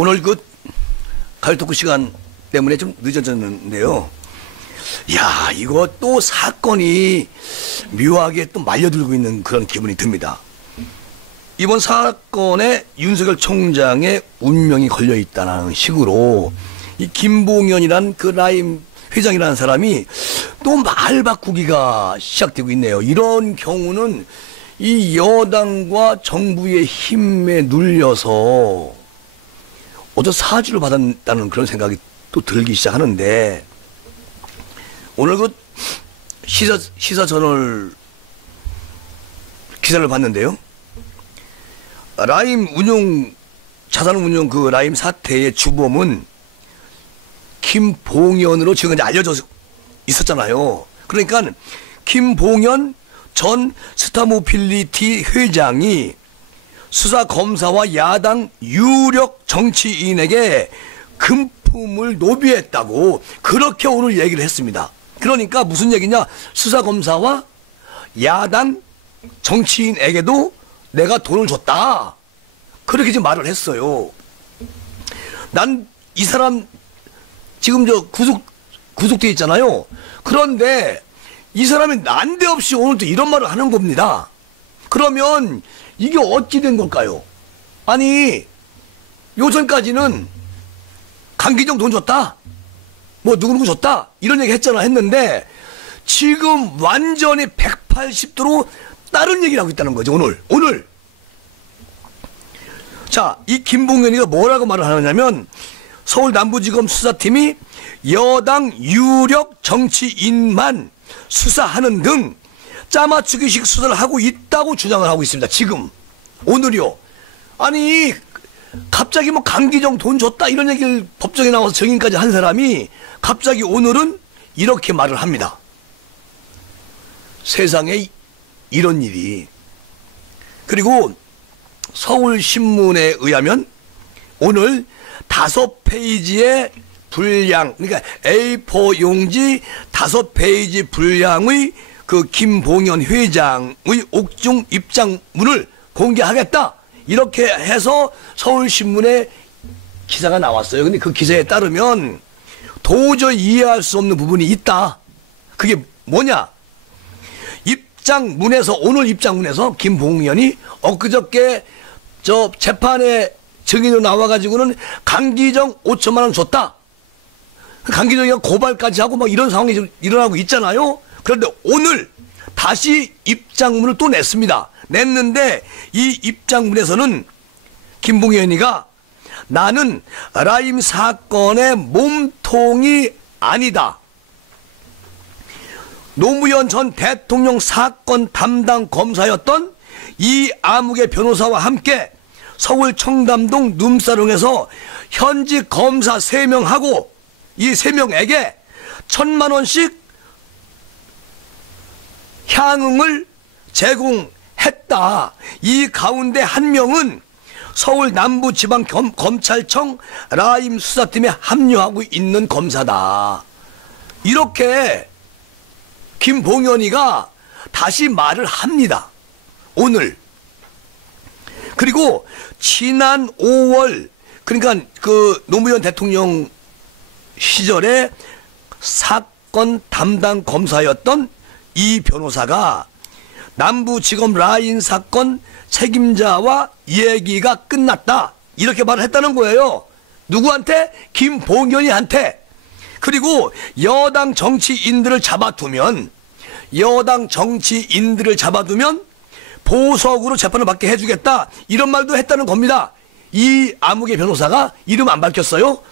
오늘 그 가요토크 시간 때문에 좀 늦어졌는데요. 야, 이거 또 사건이 묘하게 또 말려들고 있는 그런 기분이 듭니다. 이번 사건에 윤석열 총장의 운명이 걸려 있다는 식으로 이 김봉현이란 그 라임 회장이라는 사람이 또 말 바꾸기가 시작되고 있네요. 이런 경우는 이 여당과 정부의 힘에 눌려서 어제 사주를 받았다는 그런 생각이 또 들기 시작하는데, 오늘 그 시사저널 기사를 봤는데요. 라임 운용, 자산운용 그 라임 사태의 주범은 김봉현으로 지금 이제 알려져 있었잖아요. 그러니까 김봉현 전 스타모빌리티 회장이 수사검사와 야당 유력 정치인에게 금품을 노비했다고 그렇게 오늘 얘기를 했습니다. 그러니까 무슨 얘기냐, 수사검사와 야당 정치인에게도 내가 돈을 줬다, 그렇게 지금 말을 했어요. 난 이 사람 지금 저 구속돼 있잖아요. 그런데 이 사람이 난데없이 오늘 또 이런 말을 하는 겁니다. 그러면 이게 어찌 된 걸까요? 아니, 요전까지는 강기정 돈 줬다, 뭐 누구누구 줬다, 이런 얘기 했는데 지금 완전히 180도로 다른 얘기를 하고 있다는 거죠. 오늘 자, 이 김봉현이가 뭐라고 말을 하느냐면, 서울 남부지검 수사팀이 여당 유력 정치인만 수사하는 등 짜맞추기식 수사를 하고 있다고 주장을 하고 있습니다. 지금 오늘이요. 아니, 갑자기 뭐 강기정 돈 줬다 이런 얘기를 법정에 나와서 증인까지 한 사람이 갑자기 오늘은 이렇게 말을 합니다. 세상에 이런 일이. 그리고 서울신문에 의하면 오늘 5페이지의 분량, 그러니까 A4 용지 5페이지 분량의 그 김봉현 회장의 옥중 입장문을 공개하겠다, 이렇게 해서 서울신문에 기사가 나왔어요. 근데 그 기사에 따르면 도저히 이해할 수 없는 부분이 있다. 그게 뭐냐? 오늘 입장문에서 김봉현이 엊그저께 저 재판에 증인으로 나와가지고는 강기정 5천만 원 줬다, 강기정이가 고발까지 하고 막 이런 상황이 좀 일어나고 있잖아요. 그런데 오늘 다시 입장문을 또 냈는데 이 입장문에서는 김봉현이가 나는 라임 사건의 몸통이 아니다, 노무현 전 대통령 사건 담당 검사였던 이아무개 변호사와 함께 서울 청담동 룸사롱에서 현직 검사 3명하고 이 3명에게 1,000만 원씩 향응을 제공했다. 이 가운데 한 명은 서울 남부지방검찰청 라임 수사팀에 합류하고 있는 검사다. 이렇게 김봉현이가 다시 말을 합니다. 오늘. 그리고 지난 5월, 그러니까 그 노무현 대통령 시절에 사건 담당 검사였던 이 변호사가 남부지검 라인 사건 책임자와 얘기가 끝났다, 이렇게 말을 했다는 거예요. 누구한테? 김봉현이한테. 그리고 여당 정치인들을 잡아두면 보석으로 재판을 받게 해주겠다, 이런 말도 했다는 겁니다. 이 아무개 변호사가 이름 안 밝혔어요.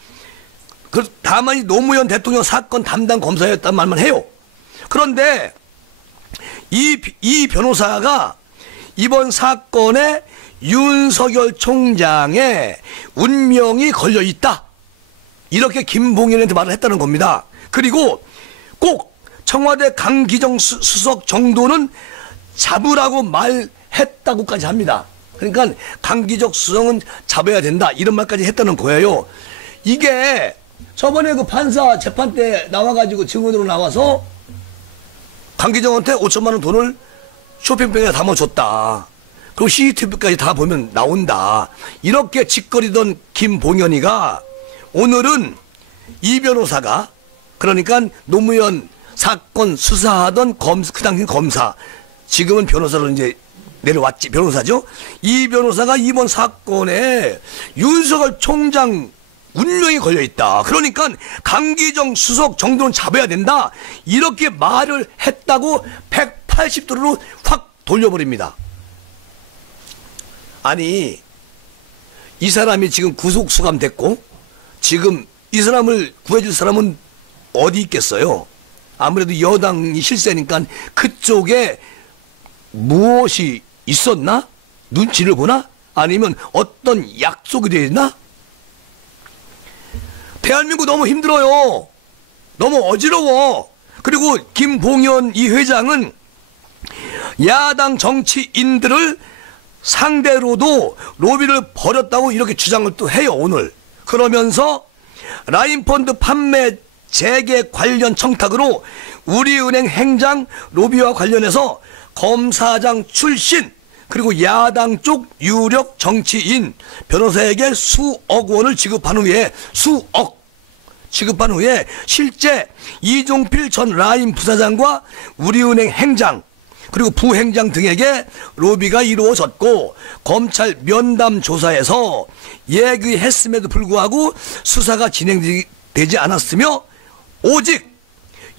다만 이 노무현 대통령 사건 담당 검사였단 말만 해요. 그런데 이 변호사가 이번 사건에 윤석열 총장의 운명이 걸려 있다, 이렇게 김봉현한테 말을 했다는 겁니다. 그리고 꼭 청와대 강기정 수석 정도는 잡으라고 말했다고까지 합니다. 그러니까 강기정 수석은 잡아야 된다, 이런 말까지 했다는 거예요. 이게 저번에 그 판사 재판 때 나와가지고 증언으로 나와서 강기정한테 5천만 원 돈을 쇼핑백에 담아줬다. 그리고 CCTV까지 다 보면 나온다. 이렇게 짓거리던 김봉현이가 오늘은 이 변호사가, 그러니까 노무현 사건 수사하던 그 당시 검사, 지금은 변호사로 이제 내려왔지, 변호사죠. 이 변호사가 이번 사건에 윤석열 총장 운명이 걸려있다. 그러니까 강기정 수석 정도는 잡아야 된다. 이렇게 말을 했다고 180도로 확 돌려버립니다. 아니, 이 사람이 지금 구속 수감됐고 지금 이 사람을 구해줄 사람은 어디 있겠어요? 아무래도 여당이 실세니까 그쪽에 무엇이 있었나? 눈치를 보나? 아니면 어떤 약속이 되어 있나? 대한민국 너무 힘들어요. 너무 어지러워. 그리고 김봉현 이 회장은 야당 정치인들을 상대로도 로비를 벌였다고 이렇게 주장을 또 해요, 오늘. 그러면서 라인펀드 판매 재개 관련 청탁으로 우리은행 행장 로비와 관련해서 검사장 출신 그리고 야당 쪽 유력 정치인 변호사에게 수억 원을 지급한 후에 실제 이종필 전 라인 부사장과 우리은행 행장 그리고 부행장 등에게 로비가 이루어졌고 검찰 면담 조사에서 예기했음에도 불구하고 수사가 진행되지 않았으며 오직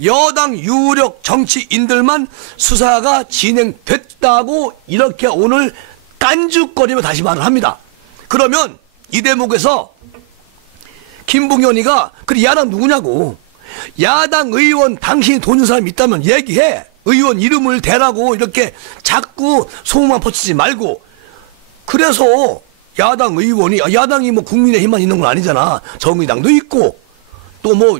여당 유력 정치인들만 수사가 진행됐다고 이렇게 오늘 깐죽거리며 다시 말을 합니다. 그러면 이 대목에서 김봉현이가 그래 야당 누구냐고, 야당 의원 당신이 돈 준 사람이 있다면 얘기해, 의원 이름을 대라고 이렇게 자꾸 소문만 퍼치지 말고. 그래서 야당 의원이, 야당이 뭐 국민의힘만 있는 건 아니잖아. 정의당도 있고 또 뭐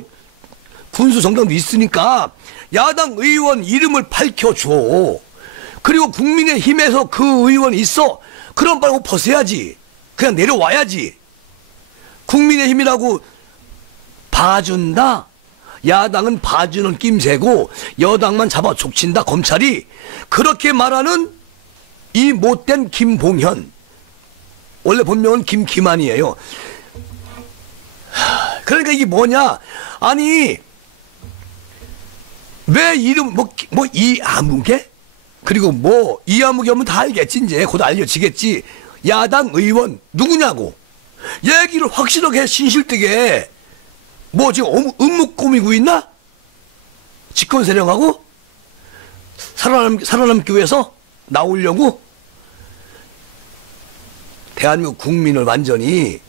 군수정당도 있으니까 야당 의원 이름을 밝혀줘. 그리고 국민의힘에서 그 의원이 있어, 그럼 빨리 벗어야지. 그냥 내려와야지. 국민의힘이라고 봐준다? 야당은 봐주는 낌새고 여당만 잡아 족친다 검찰이. 그렇게 말하는 이 못된 김봉현, 원래 본명은 김기만이에요. 그러니까 이게 뭐냐, 아니 왜 이름 뭐 이아무개? 그리고 뭐 이아무개 하면 다 알겠지, 이제 곧 알려지겠지. 야당 의원 누구냐고 얘기를 확실하게 신실되게. 뭐 지금 음묵 꾸미고 있나? 집권 세력하고 살아남기 위해서 나오려고? 대한민국 국민을 완전히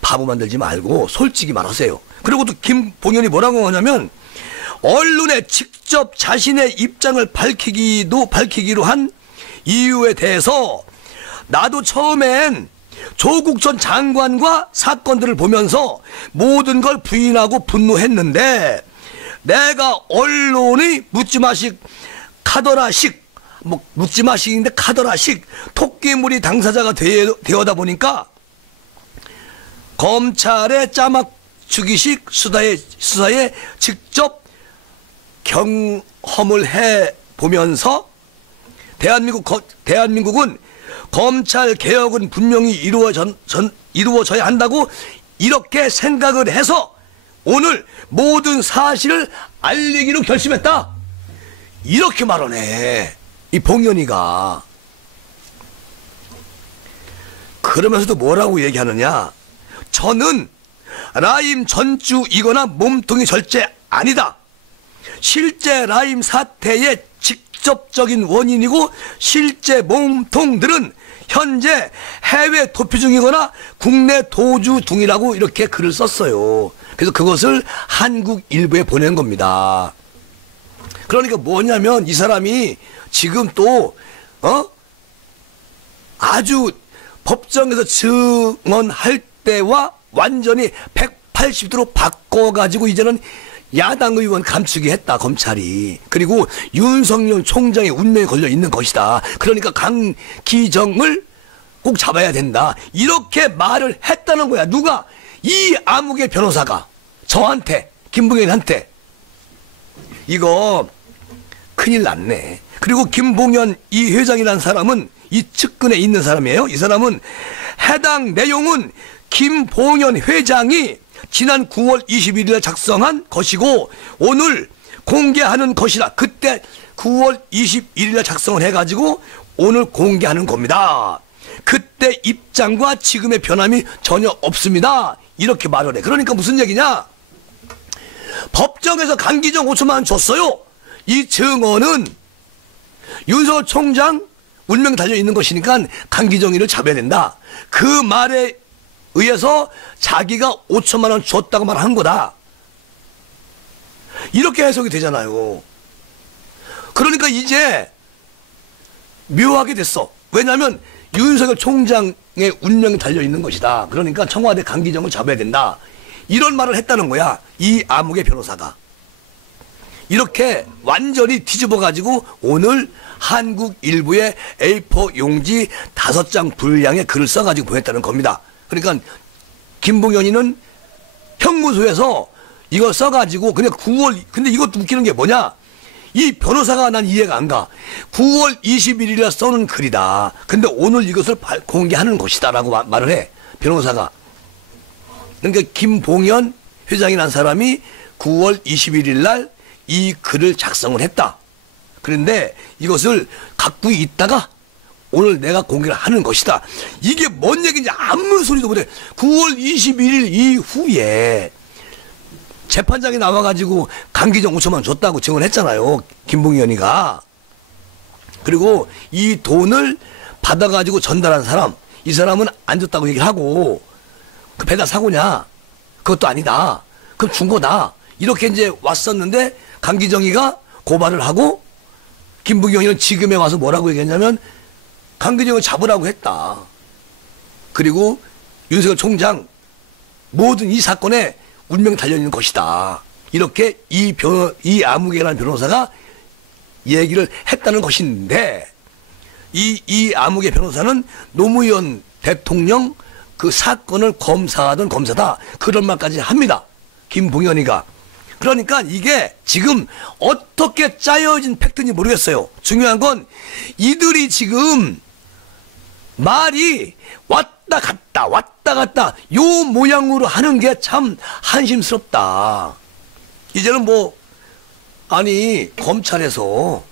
바보 만들지 말고 솔직히 말하세요. 그리고 또 김봉현이 뭐라고 하냐면, 언론에 직접 자신의 입장을 밝히기로 한 이유에 대해서 나도 처음엔 조국 전 장관과 사건들을 보면서 모든 걸 부인하고 분노했는데, 내가 언론의 묻지마식 카더라식, 뭐 묻지마식인데 카더라식 토끼무리 당사자가 되어다 보니까 검찰의 짜맞추기식 수사에 직접 경험을 해 보면서 대한민국은 검찰 개혁은 분명히 이루어져야 한다고 이렇게 생각을 해서 오늘 모든 사실을 알리기로 결심했다. 이렇게 말하네, 이 봉현이가. 그러면서도 뭐라고 얘기하느냐, 저는 라임 전주이거나 몸통이 절제 아니다. 실제 라임 사태의 직접적인 원인이고 실제 몸통들은 현재 해외 도피 중이거나 국내 도주 중이라고 이렇게 글을 썼어요. 그래서 그것을 한국일보에 보낸 겁니다. 그러니까 뭐냐면 이 사람이 지금 또 아주 법정에서 증언할 때와 완전히 180도로 바꿔가지고 이제는 야당 의원 감추게 했다, 검찰이. 그리고 윤석열 총장의 운명에 걸려 있는 것이다. 그러니까 강기정을 꼭 잡아야 된다. 이렇게 말을 했다는 거야. 누가? 이 암흑의 변호사가 저한테, 김봉현한테. 이거 큰일 났네. 그리고 김봉현 이 회장이라는 사람은 이 측근에 있는 사람이에요. 이 사람은 해당 내용은 김봉현 회장이 지난 9월 21일에 작성한 것이고 오늘 공개하는 것이라. 그때 9월 21일에 작성을 해가지고 오늘 공개하는 겁니다. 그때 입장과 지금의 변함이 전혀 없습니다. 이렇게 말을 해. 그러니까 무슨 얘기냐? 법정에서 강기정 5천만 원 줬어요. 이 증언은 윤석열 총장 운명이 달려있는 것이니까 강기정이를 잡아야 된다. 그 말에 의해서 자기가 5천만 원 줬다고 말한 거다. 이렇게 해석이 되잖아요. 그러니까 이제 묘하게 됐어. 왜냐하면 윤석열 총장의 운명이 달려있는 것이다. 그러니까 청와대 강기정을 잡아야 된다. 이런 말을 했다는 거야. 이 암흑의 변호사가. 이렇게 완전히 뒤집어가지고 오늘 한국일보에 A4 용지 5장 분량의 글을 써가지고 보냈다는 겁니다. 그러니까 김봉현이는 형무소에서 이걸 써가지고 그냥 9월, 근데 이것도 웃기는 게 뭐냐? 이 변호사가 난 이해가 안 가. 9월 21일에 써는 글이다. 근데 오늘 이것을 공개하는 것이다라고 말을 해. 변호사가. 그러니까 김봉현 회장이라는 사람이 9월 21일 날 이 글을 작성을 했다. 그런데 이것을 갖고 있다가 오늘 내가 공개를 하는 것이다. 이게 뭔 얘기인지 아무 소리도 못해. 9월 21일 이후에 재판장이 나와가지고 강기정 5천만 원 줬다고 증언했잖아요. 김봉현이가. 그리고 이 돈을 받아가지고 전달한 사람, 이 사람은 안 줬다고 얘기를 하고, 그 배달 사고냐? 그것도 아니다. 그럼 준 거다. 이렇게 이제 왔었는데 강기정이가 고발을 하고 김봉현이는 지금에 와서 뭐라고 얘기했냐면 강기정을 잡으라고 했다. 그리고 윤석열 총장 모든 이 사건에 운명이 달려있는 것이다. 이렇게 이 아무개라는 변호사가 얘기를 했다는 것인데 이 아무개 변호사는 노무현 대통령 그 사건을 검사하던 검사다. 그런 말까지 합니다. 김봉현이가. 그러니까 이게 지금 어떻게 짜여진 팩트인지 모르겠어요. 중요한 건 이들이 지금 말이 왔다 갔다 요 모양으로 하는 게 참 한심스럽다. 이제는 뭐 아니 검찰에서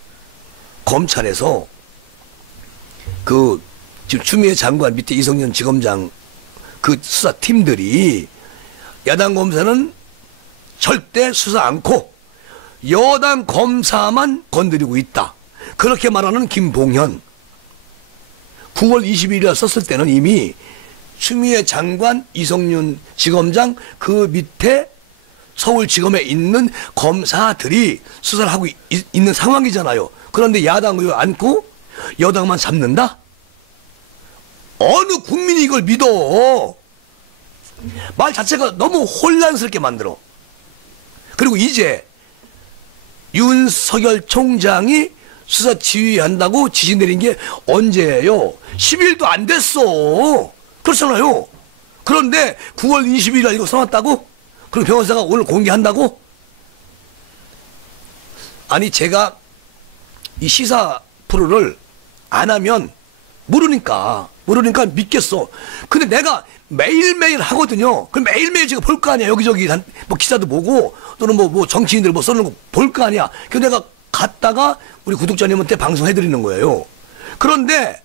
그 지금 추미애 장관 밑에 이성윤 지검장 그 수사팀들이 야당 검사는 절대 수사 않고 여당 검사만 건드리고 있다. 그렇게 말하는 김봉현. 9월 20일에 썼을 때는 이미 추미애 장관, 이성윤 지검장 그 밑에 서울지검에 있는 검사들이 수사를 하고 있는 상황이잖아요. 그런데 야당 의원 안고 여당만 잡는다? 어느 국민이 이걸 믿어? 말 자체가 너무 혼란스럽게 만들어. 그리고 이제 윤석열 총장이 수사 지휘한다고 지시 내린 게 언제예요? 10일도 안 됐어. 그렇잖아요. 그런데 9월 20일 날 이거 써놨다고? 그럼 변호사가 오늘 공개한다고? 아니 제가 이 시사 프로를 안 하면 모르니까 믿겠어. 근데 내가 매일매일 하거든요. 그럼 매일매일 제가 볼 거 아니야. 여기저기 뭐 기사도 보고 또는 뭐 정치인들 뭐 써놓은 거 볼 거 아니야. 그래서 내가 갔다가 우리 구독자님한테 방송해드리는 거예요. 그런데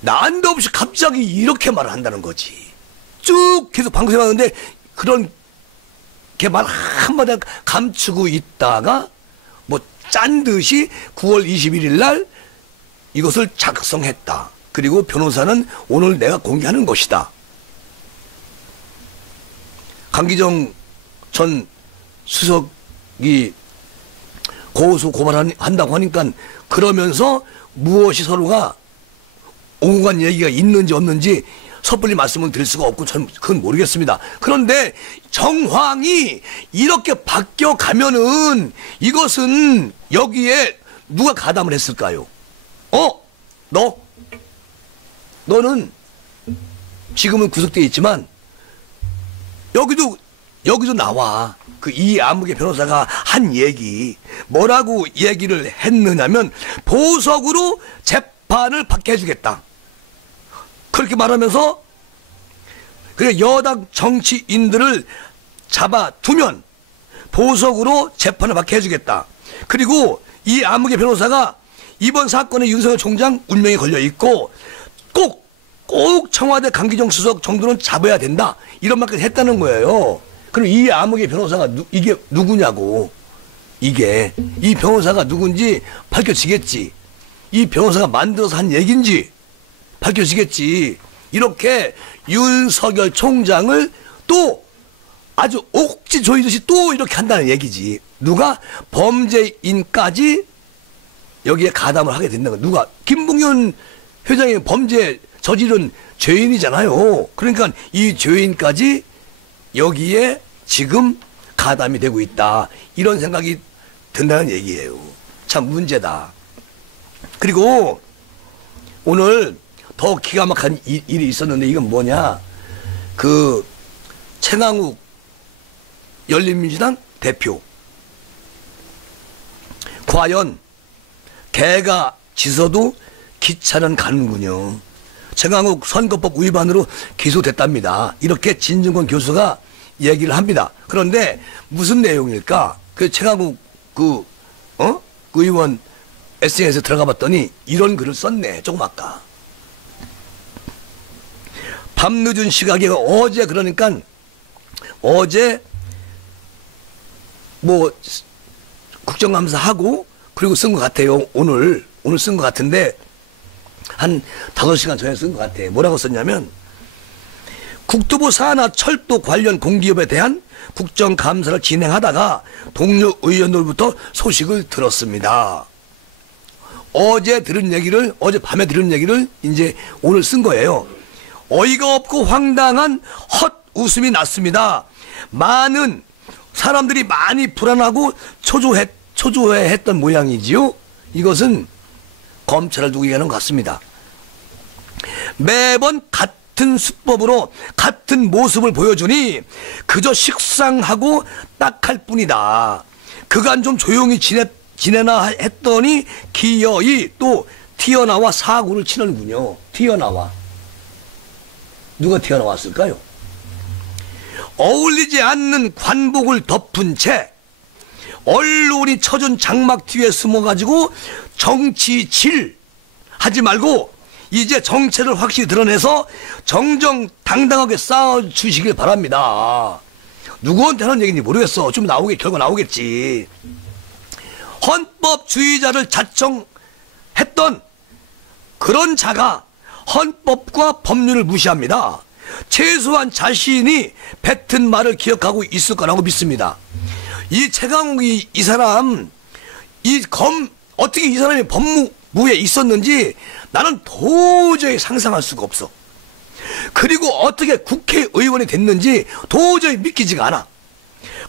난데없이 갑자기 이렇게 말을 한다는 거지. 쭉 계속 방송해왔는데 그런 게 말 한마디 감추고 있다가 뭐 짠 듯이 9월 21일 날 이것을 작성했다. 그리고 변호사는 오늘 내가 공개하는 것이다. 강기정 전 수석이 고소 고발한다고 하니까 그러면서 무엇이 서로가 옹호한 얘기가 있는지 없는지 섣불리 말씀을 드릴 수가 없고 전 그건 모르겠습니다. 그런데 정황이 이렇게 바뀌어 가면은 이것은 여기에 누가 가담을 했을까요? 너는 지금은 구속돼 있지만 여기도 나와. 그 이아무개 변호사가 한 얘기, 뭐라고 얘기를 했느냐면 보석으로 재판을 받게 해주겠다. 그렇게 말하면서 그래 여당 정치인들을 잡아두면 보석으로 재판을 받게 해주겠다. 그리고 이 아무개 변호사가 이번 사건에 윤석열 총장 운명이 걸려있고 꼭 청와대 강기정 수석 정도는 잡아야 된다. 이런 말까지 했다는 거예요. 그럼 이 아무개 변호사가 이게 누구냐고. 이게 이 변호사가 누군지 밝혀지겠지. 이 변호사가 만들어서 한 얘기인지 밝혀지겠지. 이렇게 윤석열 총장을 또 아주 옥지 조이듯이 또 이렇게 한다는 얘기지. 누가? 범죄인까지 여기에 가담을 하게 된다는 거야. 누가? 김봉현 회장이 범죄 저지른 죄인이잖아요. 그러니까 이 죄인까지 여기에 지금 가담이 되고 있다. 이런 생각이 든다는 얘기예요. 참 문제다. 그리고 오늘 더 기가 막힌 일이 있었는데 이건 뭐냐. 그 최강욱 열린민주당 대표. 과연 개가 짖어도 기차는 가는군요. 최강욱 선거법 위반으로 기소됐답니다. 이렇게 진중권 교수가 얘기를 합니다. 그런데 무슨 내용일까? 그 최강욱 그 의원 SNS에 들어가 봤더니 이런 글을 썼네. 조금 아까. 밤늦은 시각에 어제 그러니까 어제 뭐 국정감사하고 그리고 쓴 것 같아요. 오늘 쓴 것 같은데 한 5시간 전에 쓴 것 같아. 뭐라고 썼냐면 국토부 산하 철도 관련 공기업에 대한 국정감사를 진행하다가 동료 의원들부터 소식을 들었습니다. 어제 밤에 들은 얘기를 이제 오늘 쓴 거예요. 어이가 없고 황당한 헛웃음이 났습니다. 많은 사람들이 많이 불안하고 초조해했던 모양이지요. 이것은 검찰을 두고 얘기하는 것 같습니다. 매번 같은 수법으로 같은 모습을 보여주니 그저 식상하고 딱할 뿐이다. 그간 좀 조용히 지내나 했더니 기어이 또 튀어나와 사고를 치는군요. 튀어나와. 누가 튀어나왔을까요? 어울리지 않는 관복을 덮은 채 언론이 쳐준 장막 뒤에 숨어가지고 정치질 하지 말고 이제 정체를 확실히 드러내서 정정당당하게 싸워주시길 바랍니다. 누구한테 하는 얘기인지 모르겠어. 좀 결과 나오겠지. 헌법주의자를 자청했던 그런 자가 헌법과 법률을 무시합니다. 최소한 자신이 뱉은 말을 기억하고 있을 거라고 믿습니다. 이 최강욱이 이 사람 어떻게 이 사람이 법무부에 있었는지 나는 도저히 상상할 수가 없어. 그리고 어떻게 국회의원이 됐는지 도저히 믿기지가 않아.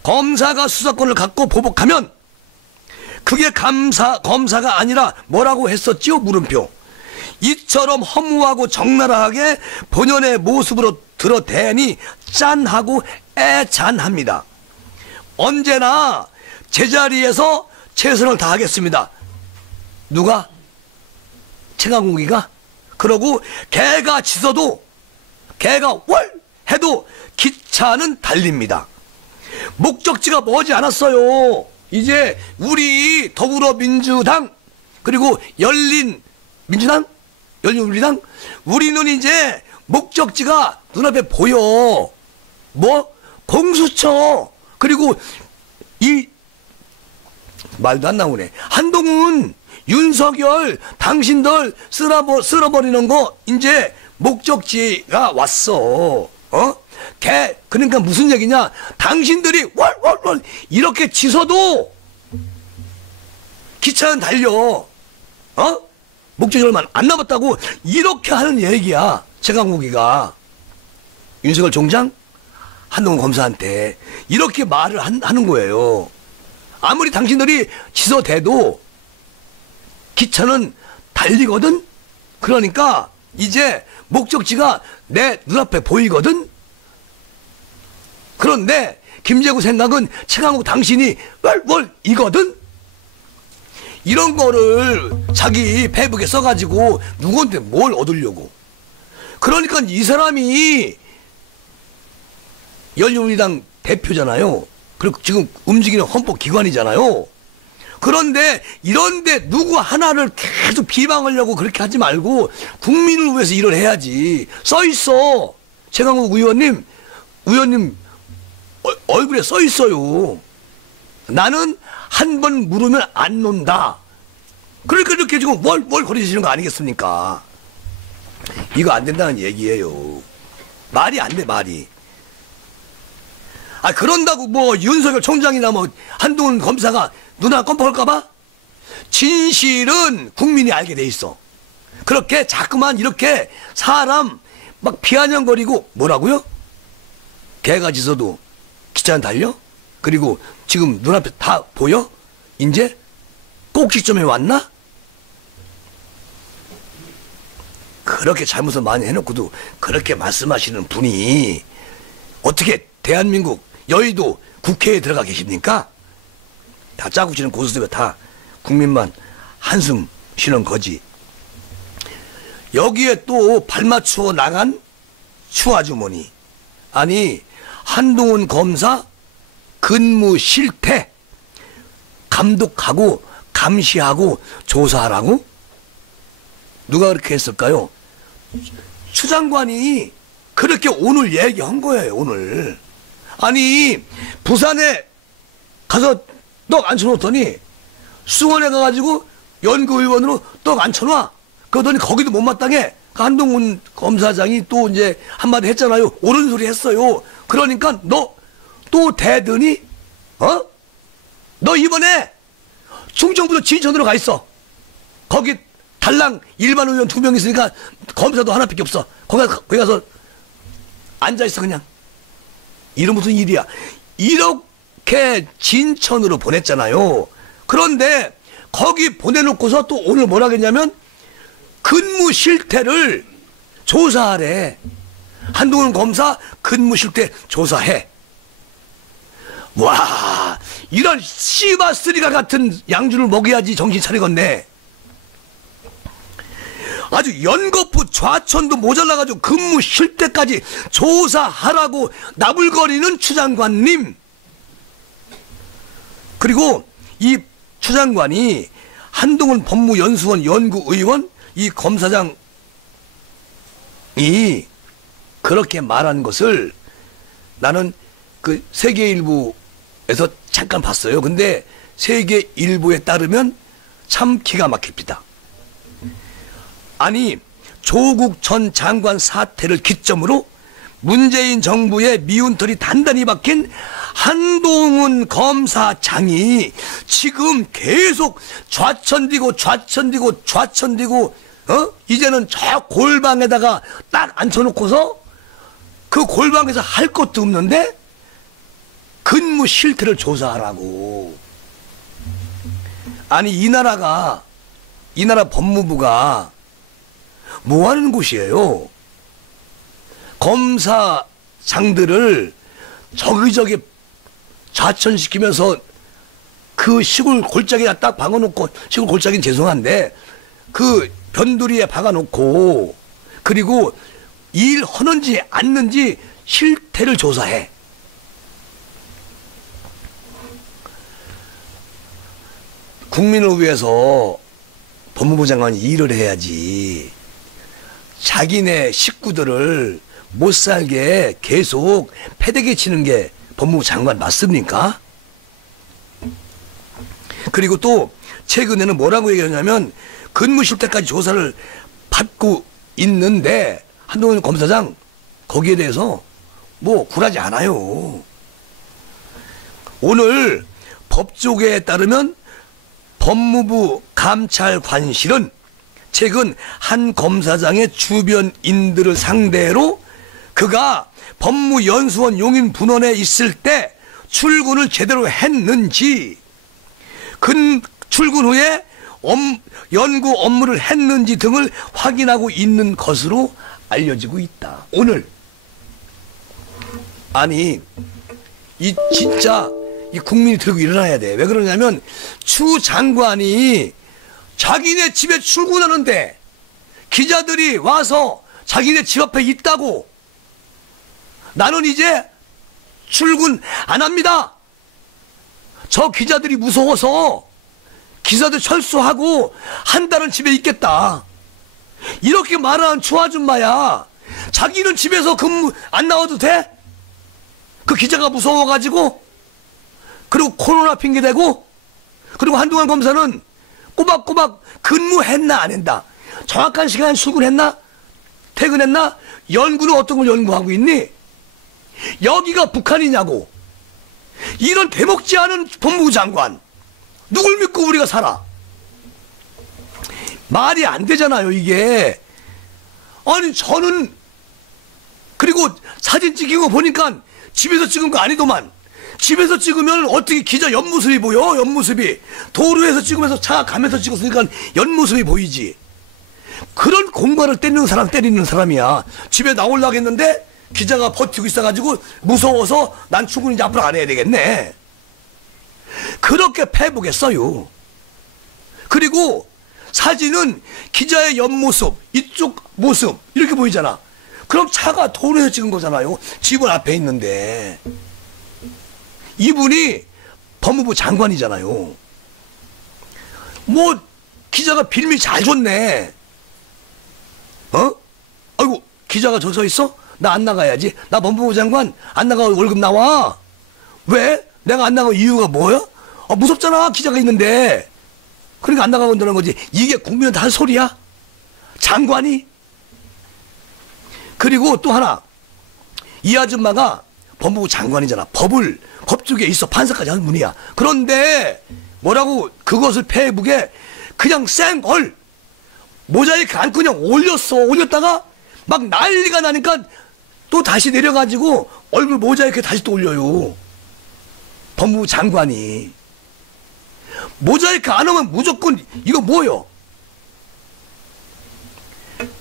검사가 수사권을 갖고 보복하면 그게 검사가 아니라 뭐라고 했었지요? 물음표. 이처럼 허무하고 적나라하게 본연의 모습으로 드러대니 짠하고 애잔합니다. 언제나 제자리에서 최선을 다하겠습니다. 누가? 최강욱이가? 그러고 개가 짖어도 개가 월 해도 기차는 달립니다. 목적지가 머지 않았어요. 이제 우리 더불어민주당 그리고 열린민주당 열린우리당 우리는 이제 목적지가 눈앞에 보여. 뭐? 공수처. 그리고 이 말도 안 나오네. 한동훈, 윤석열, 당신들 쓸어버리는 거 이제 목적지가 왔어. 그러니까 무슨 얘기냐? 당신들이 월 이렇게 짖어도 기차는 달려. 목적지 얼마 안 남았다고 이렇게 하는 얘기야. 최강욱이가 윤석열 총장, 한동훈 검사한테 이렇게 말을 하는 거예요. 아무리 당신들이 짖어대도 기차는 달리거든. 그러니까 이제 목적지가 내 눈앞에 보이거든. 그런데 김재구 생각은 최강욱 당신이 뭘 이거든? 이런 거를 자기 페이북에 써가지고 누구한테 뭘 얻으려고. 그러니까 이 사람이 열린우리당 대표잖아요. 그리고 지금 움직이는 헌법기관이잖아요. 그런데 이런데 누구 하나를 계속 비방하려고 그렇게 하지 말고 국민을 위해서 일을 해야지. 써있어. 최강욱 의원님 얼굴에 써있어요. 나는 한 번 물으면 안 논다. 그러니까 이렇게 지금 뭘 거리시는 거 아니겠습니까? 이거 안 된다는 얘기예요. 말이 안 돼, 말이. 그런다고 뭐 윤석열 총장이나 뭐 한동훈 검사가 누나 껌뻑할까봐? 진실은 국민이 알게 돼 있어. 그렇게 자꾸만 이렇게 사람 막 비아냥거리고 뭐라고요? 개가 짖어도 기차는 달려? 그리고 지금 눈앞에 다 보여? 이제 꼭지점에 왔나? 그렇게 잘못을 많이 해놓고도 그렇게 말씀하시는 분이 어떻게 대한민국 여의도 국회에 들어가 계십니까? 다 짜고 치는 고수들이 다 국민만 한숨 쉬는 거지. 여기에 또 발맞추어 나간 추아주머니. 아니 한동훈 검사 근무 실태 감독하고 감시하고 조사하라고? 누가 그렇게 했을까요? 추 장관이 그렇게 오늘 얘기한 거예요. 오늘. 아니 부산에 가서 떡 앉혀놓더니 수원에 가가지고 연구위원으로 떡 앉혀놔. 그러더니 거기도 못마땅해. 한동훈 검사장이 또 이제 한마디 했잖아요. 옳은 소리 했어요. 그러니까 너 또 대더니 너 이번에 충청부도 진천으로 가 있어. 거기 달랑 일반 의원 2명 있으니까 검사도 하나밖에 없어. 거기 가서 앉아있어 그냥. 이런 무슨 일이야. 이렇게 진천으로 보냈잖아요. 그런데 거기 보내놓고서 또 오늘 뭐라 했냐면 근무 실태를 조사하래. 한동훈 검사 근무 실태 조사해. 와, 이런 씨바쓰리가 같은 양주를 먹여야지 정신 차리겠네. 아주 연거푸 좌천도 모자라가지고 근무 실태까지 조사하라고 나불거리는 추 장관님. 그리고 이 추 장관이 한동훈 법무연수원 연구의원 이 검사장이 그렇게 말한 것을 나는 그 세계일보에서 잠깐 봤어요. 근데 세계일보에 따르면 참 기가 막힙니다. 아니 조국 전 장관 사태를 기점으로 문재인 정부의 미운털이 단단히 박힌 한동훈 검사장이 지금 계속 좌천되고 이제는 저 골방에다가 딱 앉혀놓고서 그 골방에서 할 것도 없는데 근무 실태를 조사하라고. 아니 이 나라 법무부가 뭐 하는 곳이에요? 검사장들을 저기저기 좌천시키면서 그 시골 골짜기에 딱 박아놓고, 시골 골짜기는 죄송한데 그 변두리에 박아놓고 그리고 일하는지 않는지 실태를 조사해. 국민을 위해서 법무부 장관이 일을 해야지. 자기네 식구들을 못 살게 계속 패대기 치는 게 법무부 장관 맞습니까? 그리고 또 최근에는 뭐라고 얘기하냐면 근무 실태까지 조사를 받고 있는데 한동훈 검사장 거기에 대해서 뭐 굴하지 않아요. 오늘 법조계에 따르면 법무부 감찰관실은 최근 한 검사장의 주변인들을 상대로 그가 법무연수원 용인분원에 있을 때 출근을 제대로 했는지, 출근 후에 연구 업무를 했는지 등을 확인하고 있는 것으로 알려지고 있다. 오늘. 아니 이 진짜 이 국민이 들고 일어나야 돼. 왜 그러냐면 추 장관이 자기네 집에 출근하는데 기자들이 와서 자기네 집 앞에 있다고 나는 이제 출근 안 합니다. 저 기자들이 무서워서 기자들 철수하고 한 달은 집에 있겠다. 이렇게 말하는 추 아줌마야. 자기는 집에서 근무 안 나와도 돼? 그 기자가 무서워가지고? 그리고 코로나 핑계대고? 그리고 한동안 검사는 꼬박꼬박 근무했나 안 했나? 정확한 시간에 출근했나? 퇴근했나? 연구는 어떤 걸 연구하고 있니? 여기가 북한이냐고. 이런 되먹지 않은 법무부 장관 누굴 믿고 우리가 살아? 말이 안 되잖아요 이게. 아니 저는 그리고 사진 찍힌 거 보니까 집에서 찍은 거 아니더만. 집에서 찍으면 어떻게 기자 옆모습이 보여? 옆모습이. 도로에서 찍으면서 차 가면서 찍었으니까 옆모습이 보이지. 그런 공간을 때리는 사람이야. 집에 나오려고 했는데 기자가 버티고 있어가지고 무서워서 난 출근 이제 앞으로 안 해야 되겠네. 그렇게 패보겠어요. 그리고 사진은 기자의 옆모습, 이쪽 모습 이렇게 보이잖아. 그럼 차가 도로에서 찍은 거잖아요. 집은 앞에 있는데. 이분이 법무부 장관이잖아요. 뭐 기자가 빌미 잘 줬네. 어? 아이고 기자가 저기 서 있어? 나 안 나가야지. 나 법무부 장관 안 나가고 월급 나와. 왜? 내가 안 나갈 이유가 뭐야? 아, 무섭잖아 기자가 있는데. 그러니까 안 나가고 온다는 거지. 이게 국민한테 할 소리야? 장관이? 그리고 또 하나, 이 아줌마가 법무부 장관이잖아. 법 쪽에 있어. 판사까지 하는 분이야. 그런데 뭐라고 그것을 페이북에 그냥 쌩얼 모자이크 안 그냥 올렸다가 막 난리가 나니까 또 다시 내려가지고 얼굴 모자이크 다시 또 올려요. 법무부 장관이. 모자이크 안 하면 무조건 이거 뭐요?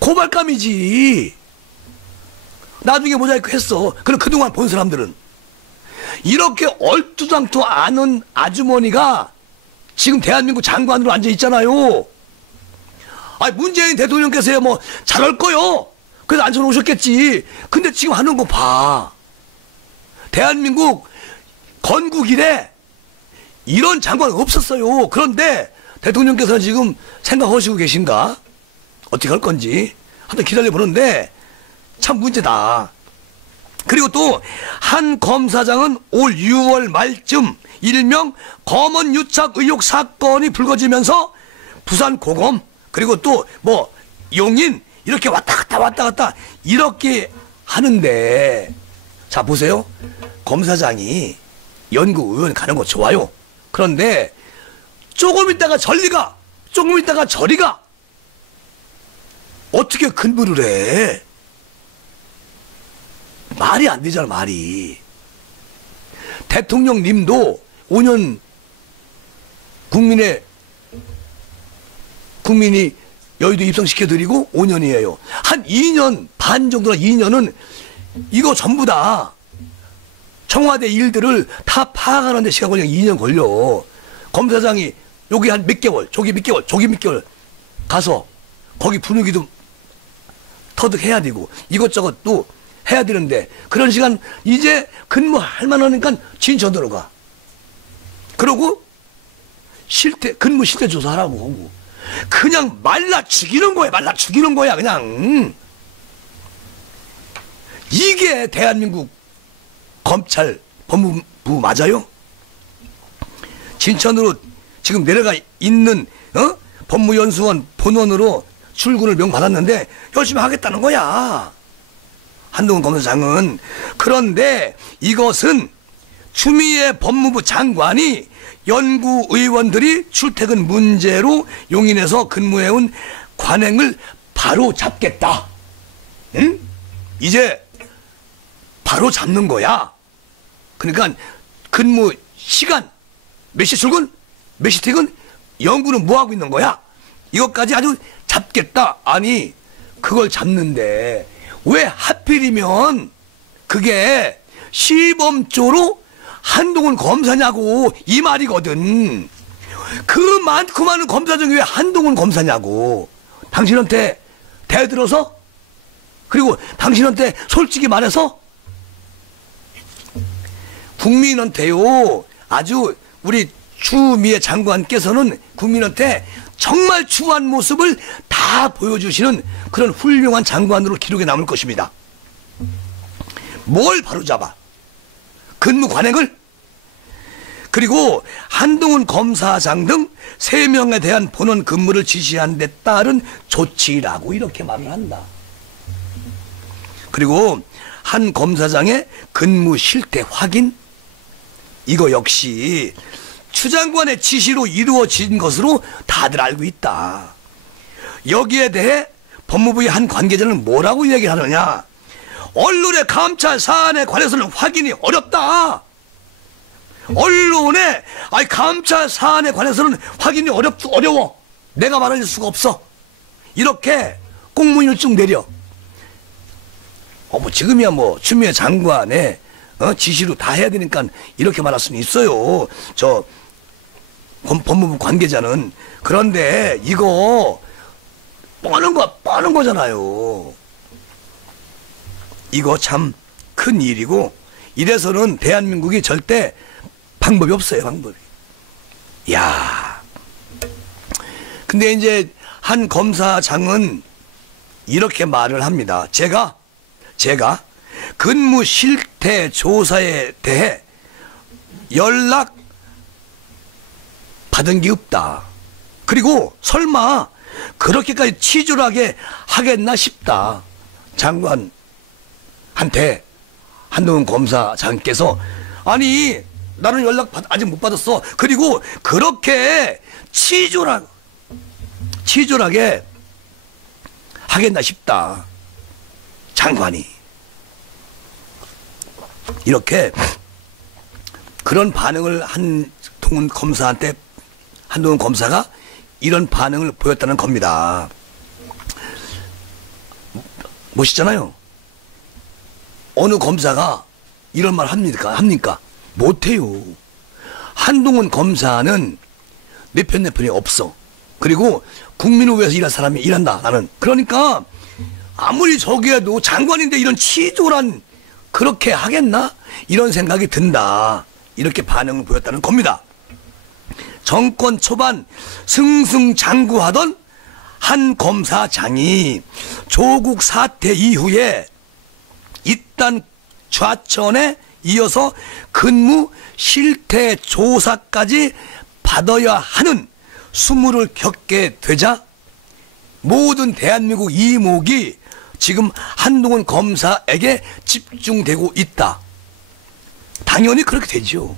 고발감이지. 나중에 모자이크 했어. 그럼 그동안 본 사람들은. 이렇게 얼토당토 아는 아주머니가 지금 대한민국 장관으로 앉아 있잖아요. 아, 문재인 대통령께서야 뭐 잘할 거요. 그래서 앉혀놓으셨겠지. 근데 지금 하는 거 봐. 대한민국 건국 이래 이런 장관 없었어요. 그런데 대통령께서는 지금 생각하시고 계신가? 어떻게 할 건지 한번 기다려보는데 참 문제다. 그리고 또 한 검사장은 올 6월 말쯤 일명 검언 유착 의혹 사건이 불거지면서 부산 고검 그리고 또 뭐 용인 이렇게 왔다 갔다 이렇게 하는데, 자 보세요. 검사장이 연구의원 가는 거 좋아요. 그런데 조금 있다가 저리가, 조금 있다가 저리가. 어떻게 근무를 해? 말이 안 되잖아, 말이. 대통령님도 5년 국민이 여의도 입성시켜드리고 5년이에요. 한 2년 반 정도나 2년은 이거 전부 다 청와대 일들을 다 파악하는데 시간 걸려 2년 걸려. 검사장이 여기 한 몇 개월, 저기 몇 개월, 저기 몇 개월 가서 거기 분위기도 터득해야 되고 이것저것 또 해야 되는데 그런 시간 이제 근무할 만하니까 진천으로 가. 그러고 근무 실태 조사하라고 하고 그냥 말라 죽이는 거야 그냥. 이게 대한민국 검찰 법무부 맞아요? 진천으로 지금 내려가 있는 법무연수원 본원으로 출근을 명받았는데 열심히 하겠다는 거야 한동훈 검사장은. 그런데 이것은 추미애 법무부 장관이 연구의원들이 출퇴근 문제로 용인에서 근무해온 관행을 바로 잡겠다. 응? 이제 바로 잡는 거야. 그러니까 근무 시간 몇 시 출근 몇 시 퇴근 연구는 뭐 하고 있는 거야? 이것까지 아주 잡겠다. 아니 그걸 잡는데 왜 하필이면 그게 시범조로 한동훈 검사냐고 이 말이거든. 그 많고 많은 검사 중에 왜 한동훈 검사냐고. 당신한테 대들어서? 그리고 당신한테 솔직히 말해서? 국민한테요, 아주 우리 추미애 장관께서는 국민한테 정말 추한 모습을 다 보여주시는 그런 훌륭한 장관으로 기록에 남을 것입니다. 뭘 바로잡아? 근무 관행을? 그리고 한동훈 검사장 등 3명에 대한 본원 근무를 지시한 데 따른 조치라고 이렇게 말을 한다. 그리고 한 검사장의 근무 실태 확인? 이거 역시 추 장관의 지시로 이루어진 것으로 다들 알고 있다. 여기에 대해 법무부의 한 관계자는 뭐라고 얘기하느냐? 언론의 감찰 사안에 관해서는 확인이 어렵다. 언론의 감찰 사안에 관해서는 확인이 어려워. 내가 말할 수가 없어. 이렇게 공문을 쭉 내려. 뭐 지금이야 뭐 추미애 장관의 지시로 다 해야 되니까 이렇게 말할 수는 있어요. 저 법무부 관계자는. 그런데 이거 뻔한 거잖아요. 이거 참 큰 일이고, 이래서는 대한민국이 절대 방법이 없어요, 방법이. 야. 근데 이제 한 검사장은 이렇게 말을 합니다. 제가 근무 실태 조사에 대해 연락 받은 게 없다. 그리고 설마 그렇게까지 치졸하게 하겠나 싶다. 장관한테 한동훈 검사장께서 아니 나는 연락 아직 못 받았어. 그리고 그렇게 치졸하게 하겠나 싶다. 장관이 이렇게 그런 반응을 한동훈 검사가 이런 반응을 보였다는 겁니다. 멋있잖아요. 어느 검사가 이런 말 합니까? 못해요. 한동훈 검사는 내 편이 없어. 그리고 국민을 위해서 일할 사람이 일한다, 나는. 그러니까 아무리 저기에도 장관인데 이런 치졸한 그렇게 하겠나? 이런 생각이 든다. 이렇게 반응을 보였다는 겁니다. 정권 초반 승승장구하던 한 검사장이 조국 사태 이후에 이딴 좌천에 이어서 근무 실태 조사까지 받아야 하는 수모를 겪게 되자 모든 대한민국 이목이 지금 한동훈 검사에게 집중되고 있다. 당연히 그렇게 되죠.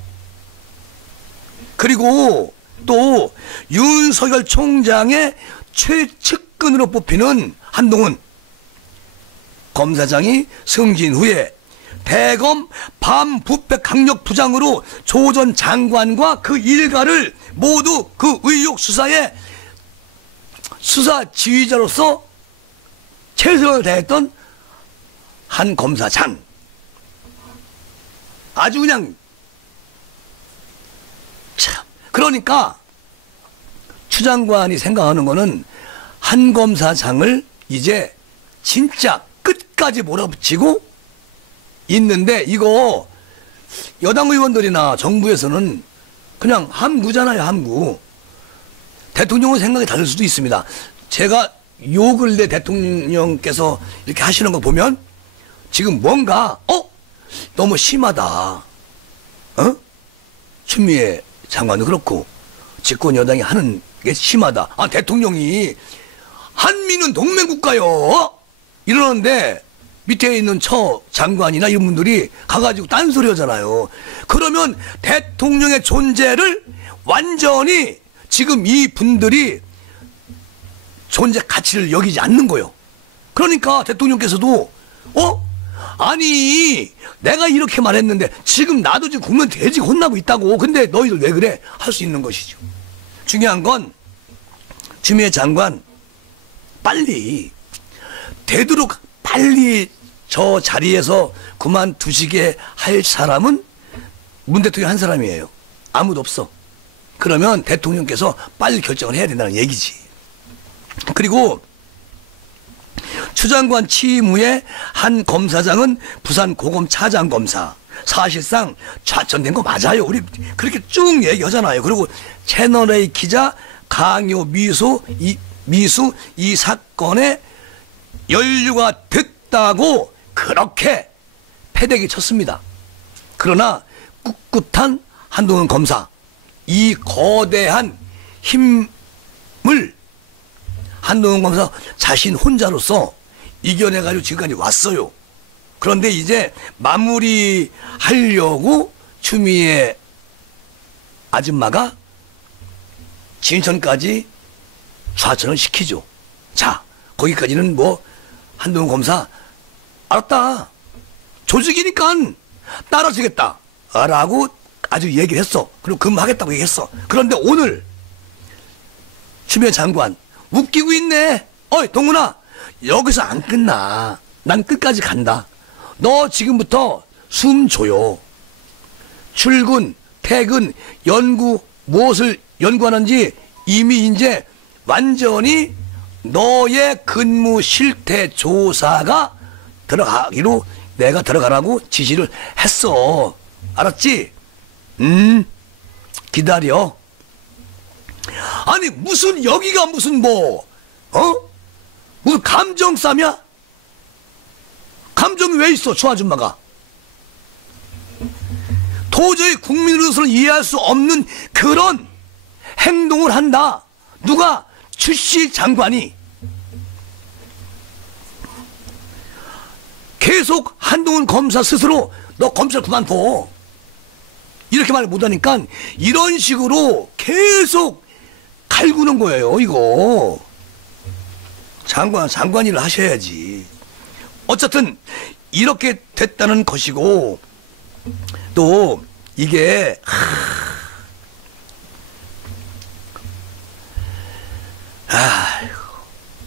그리고 또 윤석열 총장의 최측근으로 뽑히는 한동훈 검사장이 승진 후에 대검 반부패 강력부장으로 조 전 장관과 그 일가를 모두 그 의혹 수사에 수사 지휘자로서 최선을 다했던 한 검사장. 아주 그냥 참. 그러니까 추 장관이 생각하는 거는 한 검사장을 이제 진짜 끝까지 몰아붙이고 있는데, 이거 여당 의원들이나 정부에서는 그냥 함구잖아요, 함구. 대통령은 생각이 다를 수도 있습니다. 제가 요 근래 대통령께서 이렇게 하시는 거 보면 지금 뭔가 너무 심하다. 추미애 장관도 그렇고 집권 여당이 하는 게 심하다. 대통령이 한미는 동맹국가요 이러는데 밑에 있는 처 장관이나 이런 분들이 가가지고 딴소리 하잖아요. 그러면 대통령의 존재를 완전히 지금 이 분들이 존재 가치를 여기지 않는 거예요. 그러니까 대통령께서도 아니 내가 이렇게 말했는데 지금 나도 지금 국민 돼지 혼나고 있다고. 근데 너희들 왜 그래? 할 수 있는 것이죠. 중요한 건 추미애 장관 빨리 되도록 빨리 저 자리에서 그만두시게 할 사람은 문 대통령 한 사람이에요. 아무도 없어. 그러면 대통령께서 빨리 결정을 해야 된다는 얘기지. 그리고 추 장관 취임 후에 한 검사장은 부산 고검 차장 검사. 사실상 좌천된 거 맞아요. 우리 그렇게 쭉 얘기하잖아요. 그리고 채널A 기자 강요 미수 이 사건에 연루가 됐다고 그렇게 패대기 쳤습니다. 그러나 꿋꿋한 한동훈 검사, 이 거대한 힘을 한동훈 검사 자신 혼자로서 이겨내가지고 지금까지 왔어요. 그런데 이제 마무리하려고 추미애 아줌마가 진천까지 좌천을 시키죠. 자, 거기까지는 뭐 한동훈 검사 알았다. 조직이니까 따라주겠다 라고 아주 얘기를 했어. 그리고 근무하겠다고 얘기했어. 그런데 오늘 추미애 장관 웃기고 있네. 어이 동훈아, 여기서 안 끝나. 난 끝까지 간다. 너 지금부터 숨 줘요. 출근, 퇴근, 연구, 무엇을 연구하는지 이미 이제 완전히 너의 근무 실태 조사가 들어가기로 내가 들어가라고 지시를 했어. 알았지? 기다려. 아니 무슨 여기가 무슨 뭐 무슨 감정싸냐? 감정이 왜 있어? 저 아줌마가 도저히 국민으로서는 이해할 수 없는 그런 행동을 한다. 누가? 추씨 장관이. 계속 한동훈 검사 스스로 너 검찰 그만둬 이렇게 말을 못하니까 이런 식으로 계속 갈구는 거예요. 이거 장관 일을 하셔야지. 어쨌든 이렇게 됐다는 것이고, 또 이게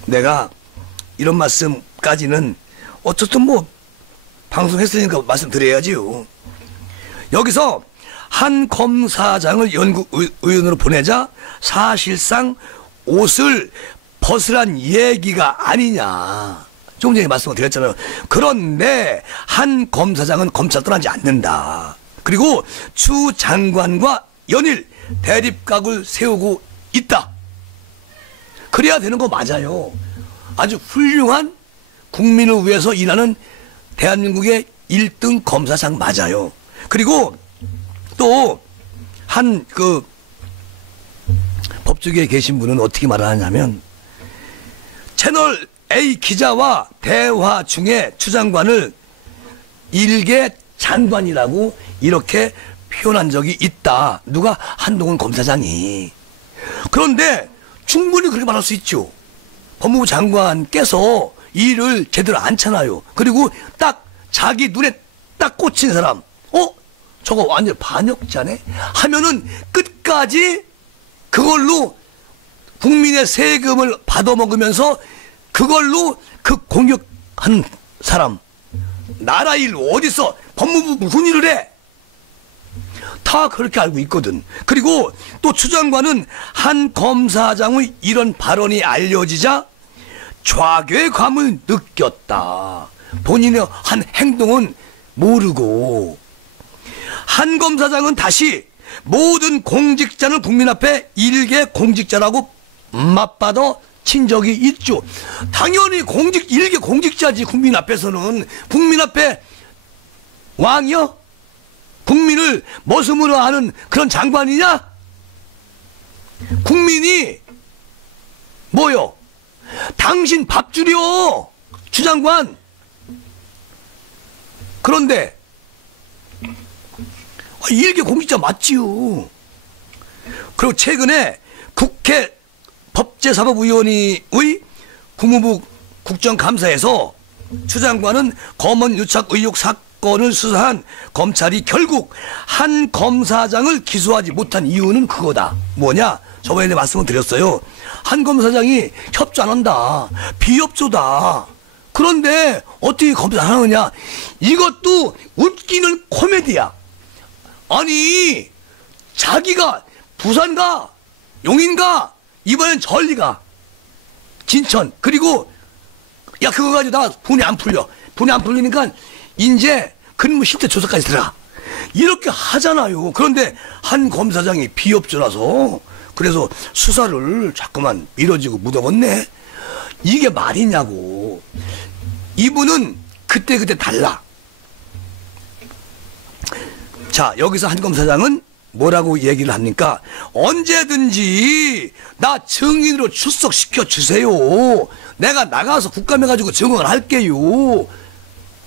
내가 이런 말씀까지는 어쨌든 뭐 방송했으니까 말씀드려야지요. 여기서 한 검사장을 연구의원으로 보내자 사실상 옷을 벗으란 얘기가 아니냐. 조금 전에 말씀을 드렸잖아요. 그런데 한 검사장은 검찰 떠나지 않는다. 그리고 추 장관과 연일 대립각을 세우고 있다. 그래야 되는 거 맞아요. 아주 훌륭한 국민을 위해서 일하는 대한민국의 1등 검사장 맞아요. 그리고 또 한 그 법조계에 계신 분은 어떻게 말하냐면 채널 A 기자와 대화 중에 추 장관을 일개 장관이라고 이렇게 표현한 적이 있다. 누가? 한동훈 검사장이. 그런데 충분히 그렇게 말할 수 있죠. 법무부 장관께서 일을 제대로 안 차나요. 그리고 딱 자기 눈에 딱 꽂힌 사람, 저거 완전 반역자네 하면은 끝까지 그걸로 국민의 세금을 받아먹으면서 그걸로 그 공격하는 사람, 나라 일 어디서 법무부 무슨 일을 해? 다 그렇게 알고 있거든. 그리고 또 추 장관은 한 검사장의 이런 발언이 알려지자 좌괴감을 느꼈다. 본인의 한 행동은 모르고, 한 검사장은 다시 모든 공직자는 국민 앞에 일개 공직자라고 맞받아 친 적이 있죠. 당연히 일개 공직자지. 국민 앞에서는. 국민 앞에 왕이요? 국민을 머슴으로 하는 그런 장관이냐? 국민이 뭐요? 당신 밥 주려, 추 장관. 그런데 일개 공직자 맞지요. 그리고 최근에 국회 법제사법위원회의 국무부 국정감사에서 추 장관은 검언 유착 의혹 사건을 수사한 검찰이 결국 한 검사장을 기소하지 못한 이유는 그거다. 뭐냐? 저번에 말씀을 드렸어요. 한 검사장이 협조 안 한다. 비협조다. 그런데 어떻게 검사 안 하느냐? 이것도 웃기는 코미디야. 아니, 자기가 부산가, 용인가, 이번엔 전리가, 진천, 그리고, 야, 그거 가지고 나 분이 안 풀려. 분이 안 풀리니까, 이제 근무 실태 조사까지 들어가. 이렇게 하잖아요. 그런데 한 검사장이 비협조라서, 그래서 수사를 자꾸만 미뤄지고 묻어갔네. 이게 말이냐고. 이분은 그때그때 달라. 자, 여기서 한 검사장은 뭐라고 얘기를 합니까? 언제든지 나 증인으로 출석시켜 주세요. 내가 나가서 국감해 가지고 증언을 할게요.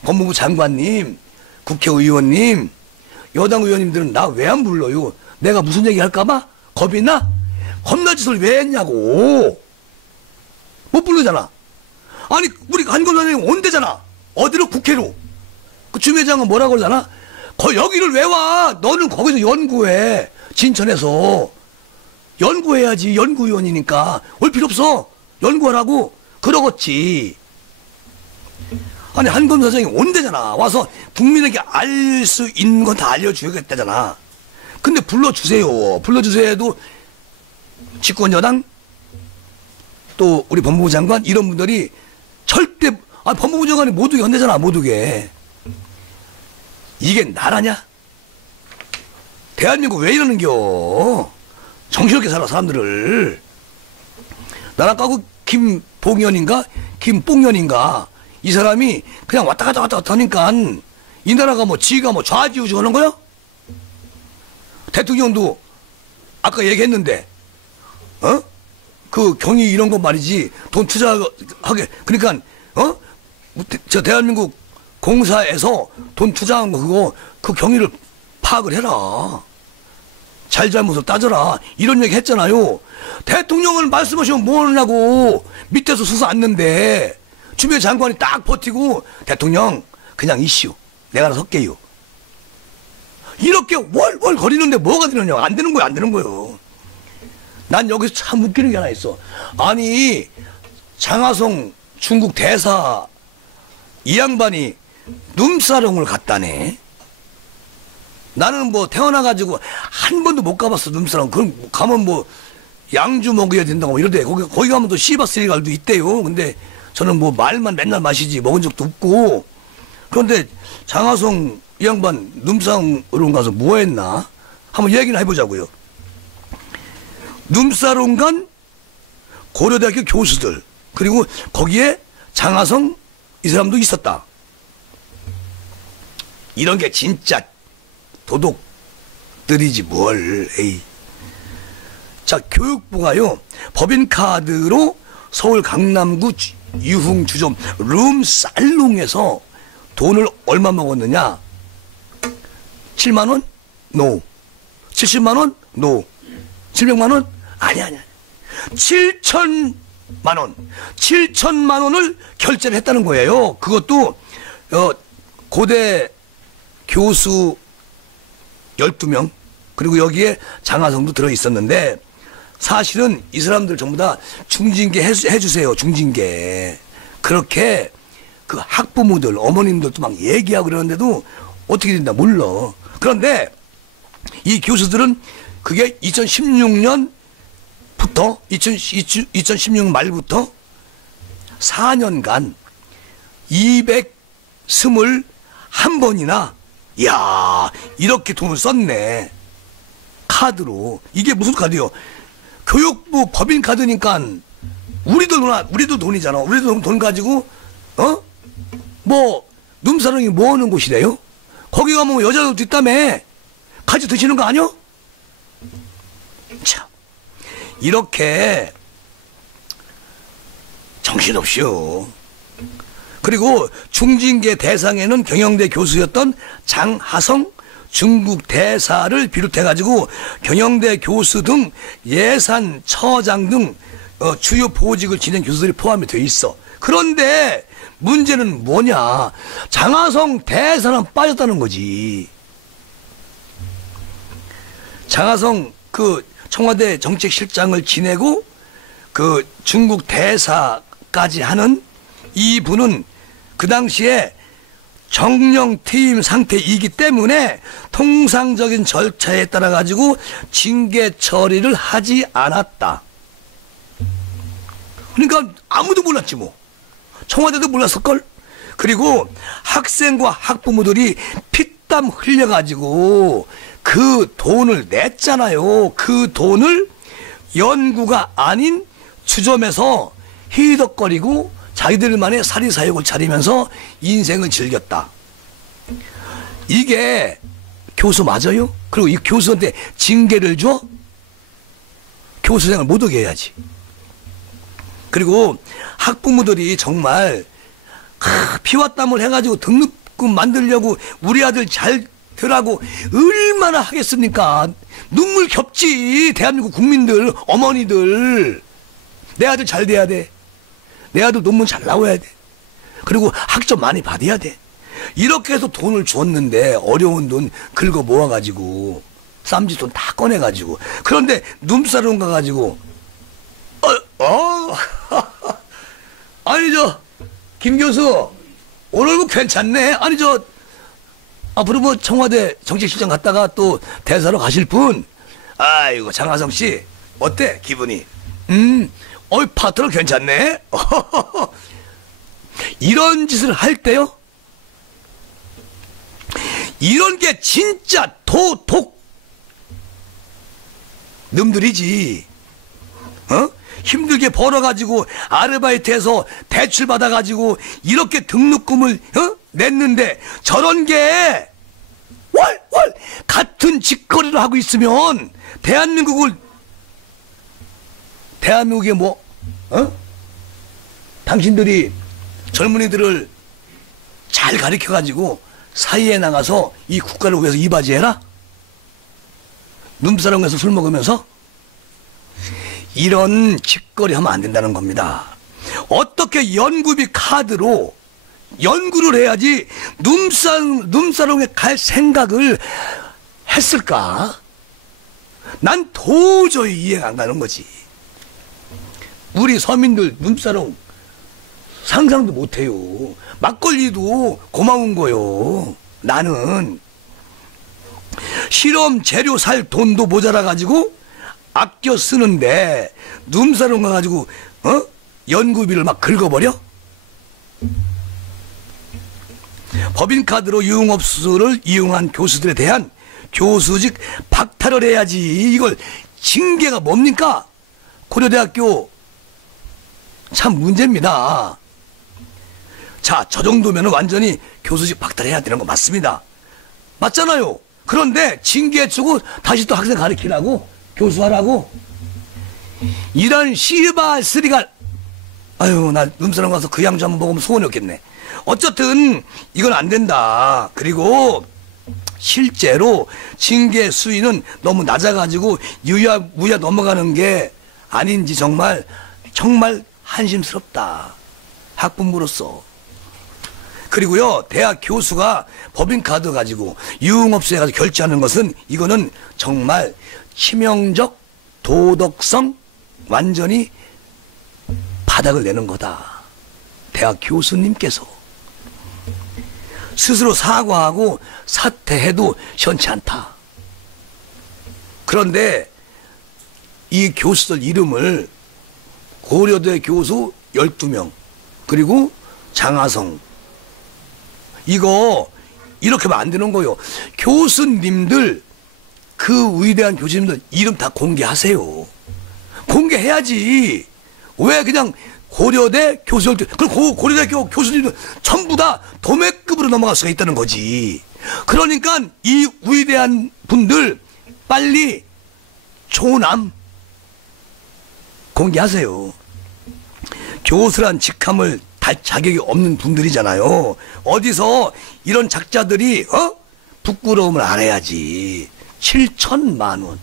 법무부 장관님, 국회의원님, 여당 의원님들은 나 왜 안 불러요? 내가 무슨 얘기 할까봐? 겁이 나? 겁나 짓을 왜 했냐고. 못 부르잖아. 아니, 우리 한 검사장이 온대잖아. 어디로? 국회로. 그 주매장은 뭐라고 그러잖아? 여기를 왜 와? 너는 거기서 연구해. 진천에서. 연구해야지. 연구위원이니까. 올 필요 없어. 연구하라고. 그러겠지. 아니, 한 검사장이 온대잖아. 와서 국민에게 알 수 있는 건 다 알려주겠다잖아. 근데 불러주세요. 불러주세요 해도 집권여당 또 우리 법무부 장관 이런 분들이 절대, 법무부 장관이 모두게 헌대잖아. 모두게. 이게 나라냐? 대한민국 왜 이러는겨? 정신없게 살아 사람들을. 나라 까고 김봉연인가? 김뽕연인가? 이 사람이 그냥 왔다 갔다 하니까 이 나라가 뭐 지가 뭐 좌지우지 하는 거야? 대통령도 아까 얘기했는데 그 경위 이런 거 말이지 돈 투자하게 그러니까 저 대한민국 공사에서 돈 투자한 거 그거 그 경위를 파악을 해라. 잘잘못을 따져라. 이런 얘기 했잖아요. 대통령을 말씀하시면 뭐 하냐고. 밑에서 수사 안는데 주변 장관이 딱 버티고 대통령 그냥 이슈 내가 알아서 할게요. 이렇게 월월 거리는데 뭐가 되느냐. 안 되는 거야. 안 되는 거예요. 난 여기서 참 웃기는 게 하나 있어. 아니 장하성 중국 대사 이 양반이 룸사롱을 갔다네. 나는 뭐 태어나가지고 한 번도 못 가봤어. 룸사롱. 그럼 가면 뭐 양주 먹어야 된다고 이러대. 거기 가면 또 시바스리갈도 있대요. 근데 저는 뭐 말만 맨날 마시지 먹은 적도 없고. 그런데 장하성 이 양반 룸사롱 가서 뭐 했나? 한번 얘기나 해보자고요. 룸사롱 간 고려대학교 교수들 그리고 거기에 장하성 이 사람도 있었다. 이런 게 진짜 도둑들이지 뭘. 에이. 자, 교육부가요 법인카드로 서울 강남구 유흥 주점 룸살롱에서 돈을 얼마 먹었느냐? 7만원? 노. 70만원? 노. 700만원? 아니. 7천만원. 7천만원을 결제를 했다는 거예요. 그것도 고대 교수 12명 그리고 여기에 장하성도 들어있었는데 사실은 이 사람들 전부 다 중징계 해주세요. 중징계. 그렇게 그 학부모들 어머님들도 막 얘기하고 그러는데도 어떻게 된다 몰라. 그런데 이 교수들은 그게 2016년부터 2016년 말부터 4년간 221번이나 이야 이렇게 돈을 썼네. 카드로. 이게 무슨 카드요? 교육부 법인카드니까 우리도 돈이잖아. 우리도 돈 가지고 뭐 룸사롱이 뭐 하는 곳이래요? 거기 가면 뭐 여자들도 있다며. 같이 드시는 거 아니요? 참 이렇게 정신없이요. 그리고 중징계 대상에는 경영대 교수였던 장하성 중국 대사를 비롯해가지고 경영대 교수 등 예산처장 등 주요 보직을 지낸 교수들이 포함이 돼 있어. 그런데 문제는 뭐냐? 장하성 대사는 빠졌다는 거지. 장하성 그 청와대 정책실장을 지내고 그 중국 대사까지 하는 이분은 그 당시에 정령 퇴임 상태이기 때문에 통상적인 절차에 따라 가지고 징계 처리를 하지 않았다. 그러니까 아무도 몰랐지 뭐. 청와대도 몰랐을걸. 그리고 학생과 학부모들이 피땀 흘려가지고 그 돈을 냈잖아요. 그 돈을 연구가 아닌 주점에서 히덕거리고 자기들만의 사리사욕을 차리면서 인생을 즐겼다. 이게 교수 맞아요? 그리고 이 교수한테 징계를 줘? 교수생활 못 오게 해야지. 그리고 학부모들이 정말 피와 땀을 해가지고 등록금 만들려고 우리 아들 잘 되라고 얼마나 하겠습니까? 눈물 겹지. 대한민국 국민들, 어머니들. 내 아들 잘 돼야 돼. 내 아들 논문 잘 나와야 돼. 그리고 학점 많이 받아야 돼. 이렇게 해서 돈을 줬는데 어려운 돈 긁어 모아가지고 쌈짓 돈 다 꺼내가지고 그런데 눈사람 가가지고 아니 김 교수 오늘 뭐 괜찮네. 아니 앞으로 뭐 청와대 정책실장 갔다가 또 대사로 가실 분. 아이고 장하성 씨 어때 기분이? 파트너 괜찮네. 이런 짓을 할 때요. 이런 게 진짜 도독 놈들이지. 힘들게 벌어가지고 아르바이트해서 대출 받아가지고 이렇게 등록금을 냈는데 저런 게 월 같은 짓거리를 하고 있으면 대한민국에 뭐 당신들이 젊은이들을 잘 가르쳐가지고 사이에 나가서 이 국가를 위해서 이바지해라? 눈사람에서 술 먹으면서? 이런 짓거리 하면 안 된다는 겁니다. 어떻게 연구비 카드로 연구를 해야지 눈사롱에 갈 생각을 했을까? 난 도저히 이해가 안 가는 거지. 우리 서민들 눈사롱 상상도 못해요. 막걸리도 고마운 거요. 나는 실험 재료 살 돈도 모자라가지고 아껴 쓰는데 눈사롱 가가지고 연구비를 막 긁어버려? 법인카드로 유흥업소를 이용한 교수들에 대한 교수직 박탈을 해야지. 이걸 징계가 뭡니까? 고려대학교 참 문제입니다. 자, 저 정도면 완전히 교수직 박탈해야 되는 거 맞습니다. 맞잖아요. 그런데 징계해주고 다시 또 학생 가르치라고? 교수하라고? 이런 씨발쓰리가 아유 나 눈사람 가서 그 양주 한번 먹으면 소원이 없겠네. 어쨌든 이건 안 된다. 그리고 실제로 징계 수위는 너무 낮아가지고 유야무야 넘어가는 게 아닌지 정말 한심스럽다. 학부모로서. 그리고요 대학 교수가 법인카드 가지고 유흥업소에 가서 결제하는 것은 이거는 정말 치명적 도덕성 완전히 바닥을 내는 거다. 대학 교수님께서 스스로 사과하고 사퇴해도 시원치 않다. 그런데 이 교수들 이름을 고려대 교수 12명 그리고 장하성 이거 이렇게 하면 안 되는 거요. 교수님들 그 위대한 교수님들 이름 다 공개하세요. 공개해야지. 왜 그냥 고려대 교수들 그리고 고려대학교 교수님들 전부 다 도매급으로 넘어갈 수가 있다는 거지. 그러니까 이 위대한 분들 빨리 초남 공개하세요. 교수란 직함을 달 자격이 없는 분들이잖아요. 어디서 이런 작자들이 부끄러움을 안 해야지. 7천만 원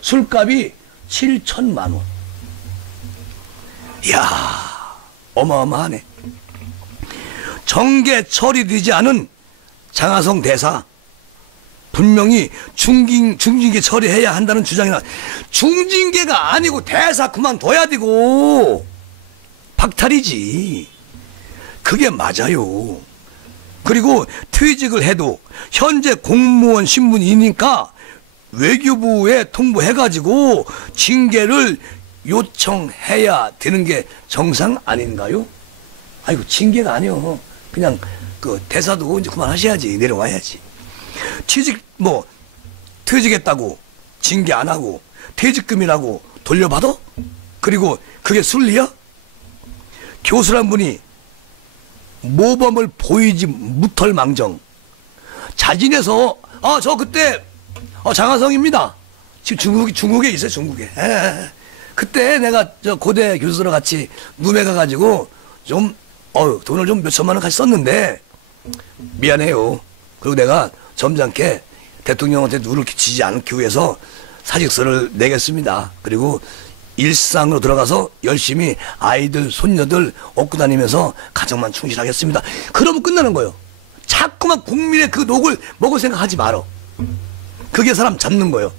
술값이 7천만 원. 이야 어마어마하네. 정계 처리되지 않은 장하성 대사 분명히 중징계 처리해야 한다는 주장이나 중징계가 아니고 대사 그만둬야 되고 박탈이지. 그게 맞아요. 그리고 퇴직을 해도 현재 공무원 신분이니까 외교부에 통보해가지고 징계를 요청해야 되는 게 정상 아닌가요? 아이고, 징계가 아니요. 그냥 그 대사도 이제 그만하셔야지. 내려와야지. 퇴직했다고 징계 안 하고 퇴직금이라고 돌려받아? 그리고 그게 순리야? 교수란 분이 모범을 보이지 못할 망정 자진해서 저 그때 장하성입니다. 지금 중국에 있어요. 중국에. 그때 내가 저 고대 교수랑 같이 룸에 가가지고 좀 돈을 좀 몇 천만 원 같이 썼는데 미안해요. 그리고 내가 점잖게 대통령한테 누를 끼치지 않기 위해서 사직서를 내겠습니다. 그리고 일상으로 들어가서 열심히 아이들, 손녀들 업고 다니면서 가정만 충실하겠습니다. 그러면 끝나는 거예요. 자꾸만 국민의 그 녹을 먹을 생각하지 말어. 그게 사람 잡는 거예요.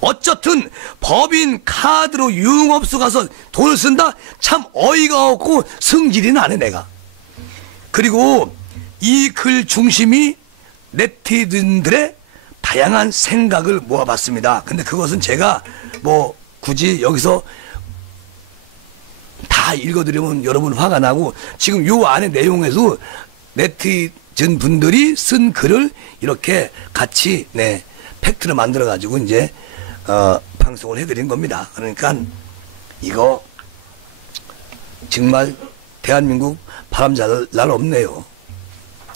어쨌든 법인 카드로 유흥업소 가서 돈을 쓴다? 참 어이가 없고 승질이 나네 내가. 그리고 이 글 중심이 네티즌들의 다양한 생각을 모아봤습니다. 근데 그것은 제가 굳이 여기서 다 읽어드리면 여러분 화가 나고, 지금 요 안에 내용에도 네티즌 분들이 쓴 글을 이렇게 같이 팩트를 만들어 가지고 이제 방송을 해드린 겁니다. 그러니까 이거 정말 대한민국 바람 잘 날 없네요.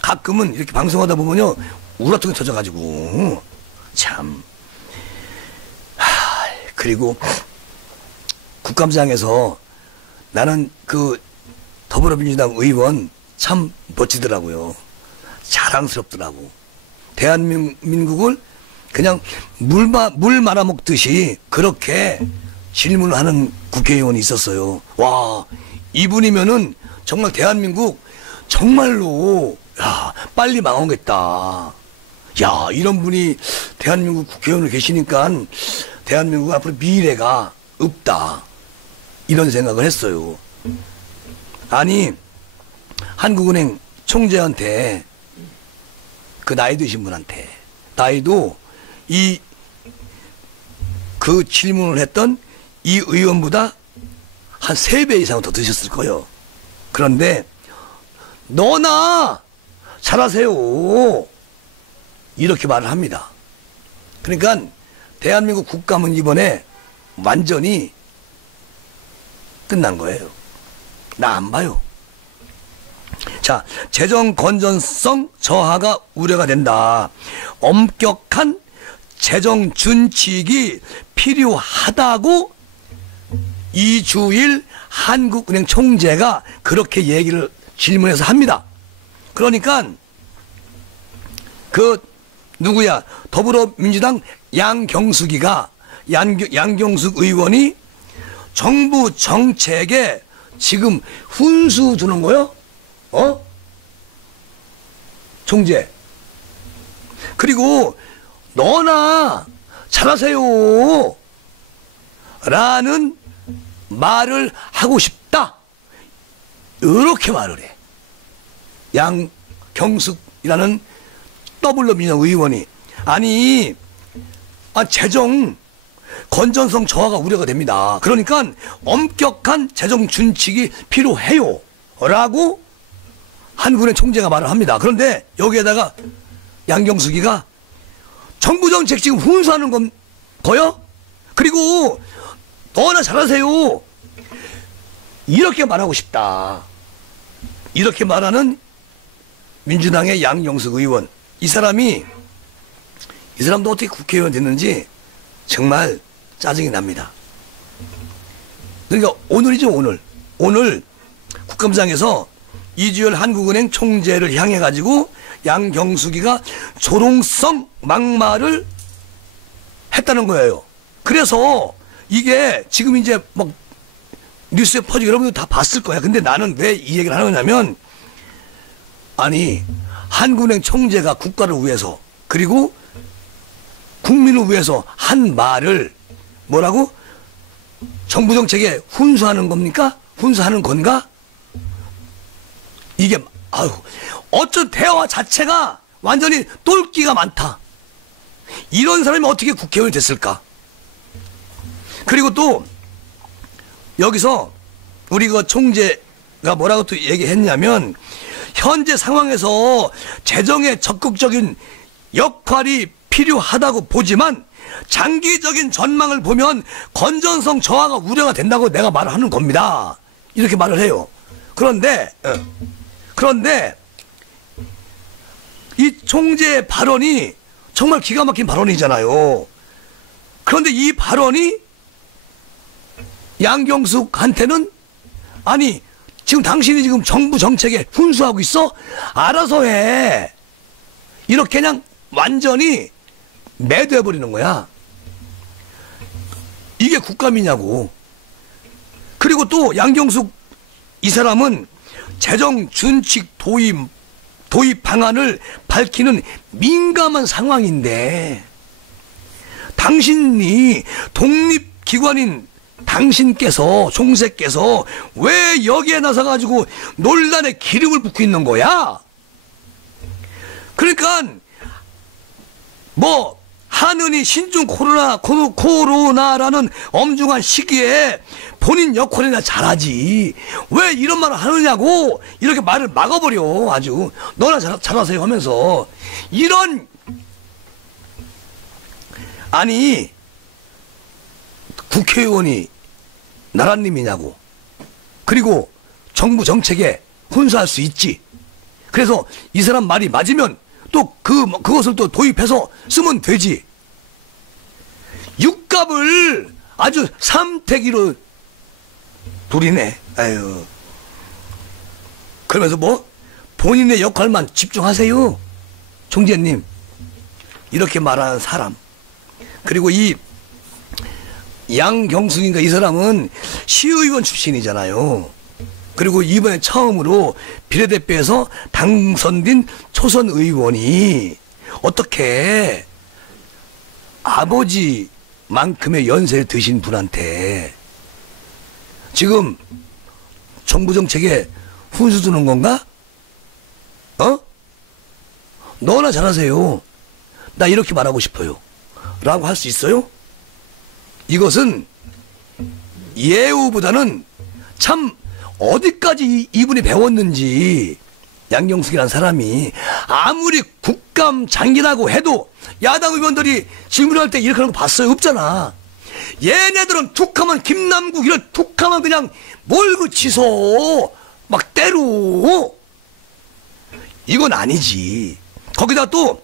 가끔은 이렇게 방송하다 보면요 우라통이 터져가지고 참. 그리고 국감장에서 나는 그 더불어민주당 의원 참 멋지더라고요. 자랑스럽더라고. 대한민국을 그냥 물 말아먹듯이 그렇게 질문을 하는 국회의원이 있었어요. 와, 이분이면은 정말 대한민국 정말로 빨리 망하겠다. 야, 이런 분이 대한민국 국회의원으로 계시니까 대한민국 앞으로 미래가 없다. 이런 생각을 했어요. 아니, 한국은행 총재한테, 그 나이 드신 분한테, 나이도 그 질문을 했던 이 의원보다 한 3배 이상 더 드셨을 거예요. 그런데 너나 잘하세요. 이렇게 말을 합니다. 그러니까 대한민국 국감은 이번에 완전히 끝난 거예요. 나 안 봐요. 자, 재정 건전성 저하가 우려가 된다. 엄격한 재정 준칙이 필요하다고 이주일 한국은행 총재가 그렇게 얘기를 질문해서 합니다. 그러니까 더불어민주당 양경숙 의원이 정부 정책에 지금 훈수 두는 거요? 총재. 그리고 너나 잘하세요 라는 말을 하고 싶다. 이렇게 말을 해. 양경숙이라는 더불어민주당 의원이. 아니, 재정 건전성 저하가 우려가 됩니다. 그러니까 엄격한 재정 준칙이 필요해요 라고 한국은행 총재가 말을 합니다. 그런데 여기에다가 양경숙이가 정부 정책 지금 훈수하는 거요? 그리고 너나 잘하세요 이렇게 말하고 싶다. 이렇게 말하는 민주당의 양경숙 의원. 이 사람도 어떻게 국회의원 됐는지 정말 짜증이 납니다. 그러니까 오늘이죠, 오늘 국감장에서 이주열 한국은행 총재를 향해 가지고 양경숙이가 조롱성 막말을 했다는 거예요. 그래서 이게 지금 이제 막 뉴스에 퍼지고 여러분들 다 봤을 거야. 근데 나는 왜 이 얘기를 하는 거냐면, 아니, 한국은행 총재가 국가를 위해서 그리고 국민을 위해서 한 말을 뭐라고? 정부 정책에 훈수하는 겁니까? 훈수하는 건가? 이게 어쩐 대화 자체가 완전히 똘끼가 많다. 이런 사람이 어떻게 국회의원이 됐을까? 그리고 또 여기서 우리 그 총재가 뭐라고 또 얘기했냐면, 현재 상황에서 재정의 적극적인 역할이 필요하다고 보지만 장기적인 전망을 보면 건전성 저하가 우려가 된다고 내가 말을 하는 겁니다. 이렇게 말을 해요. 그런데 이 총재의 발언이 정말 기가 막힌 발언이잖아요. 그런데 이 발언이 양경숙한테는, 아니 지금 당신이 지금 정부 정책에 훈수하고 있어? 알아서 해. 이렇게 그냥 완전히 매도해버리는 거야. 이게 국감이냐고. 그리고 또 양경숙 이 사람은 재정 준칙 도입 방안을 밝히는 민감한 상황인데, 당신이 독립기관인 당신께서, 총재께서 왜 여기에 나서가지고 논란에 기름을 붓고 있는 거야? 그러니까 뭐 하느니 신종 코로나라는 엄중한 시기에 본인 역할이나 잘하지 왜 이런 말을 하느냐고, 이렇게 말을 막아버려. 아주 너나 잘하세요 하면서. 이런, 아니 국회의원이 나라님이냐고. 그리고 정부 정책에 훈수할 수 있지. 그래서 이 사람 말이 맞으면 또 그것을 또 도입해서 쓰면 되지. 육갑을 아주 삼태기로 둘이네. 아유. 그러면서 뭐 본인의 역할만 집중하세요, 총재님. 이렇게 말하는 사람. 그리고 이 양경숙인가 이 사람은 시의원 출신이잖아요. 그리고 이번에 처음으로 비례대표에서 당선된 초선 의원이 어떻게 아버지만큼의 연세를 드신 분한테 지금 정부 정책에 훈수 두는 건가? 너나 잘하세요. 나 이렇게 말하고 싶어요. 라고 할 수 있어요? 이것은 예우보다는 참 어디까지 이분이 배웠는지. 양경숙이라는 사람이 아무리 국감 장기라고 해도 야당 의원들이 질문할 때 이렇게 하는 거 봤어요? 없잖아. 얘네들은 툭하면 김남국, 이런 툭하면 그냥 몰고 치소 막 때로. 이건 아니지. 거기다 또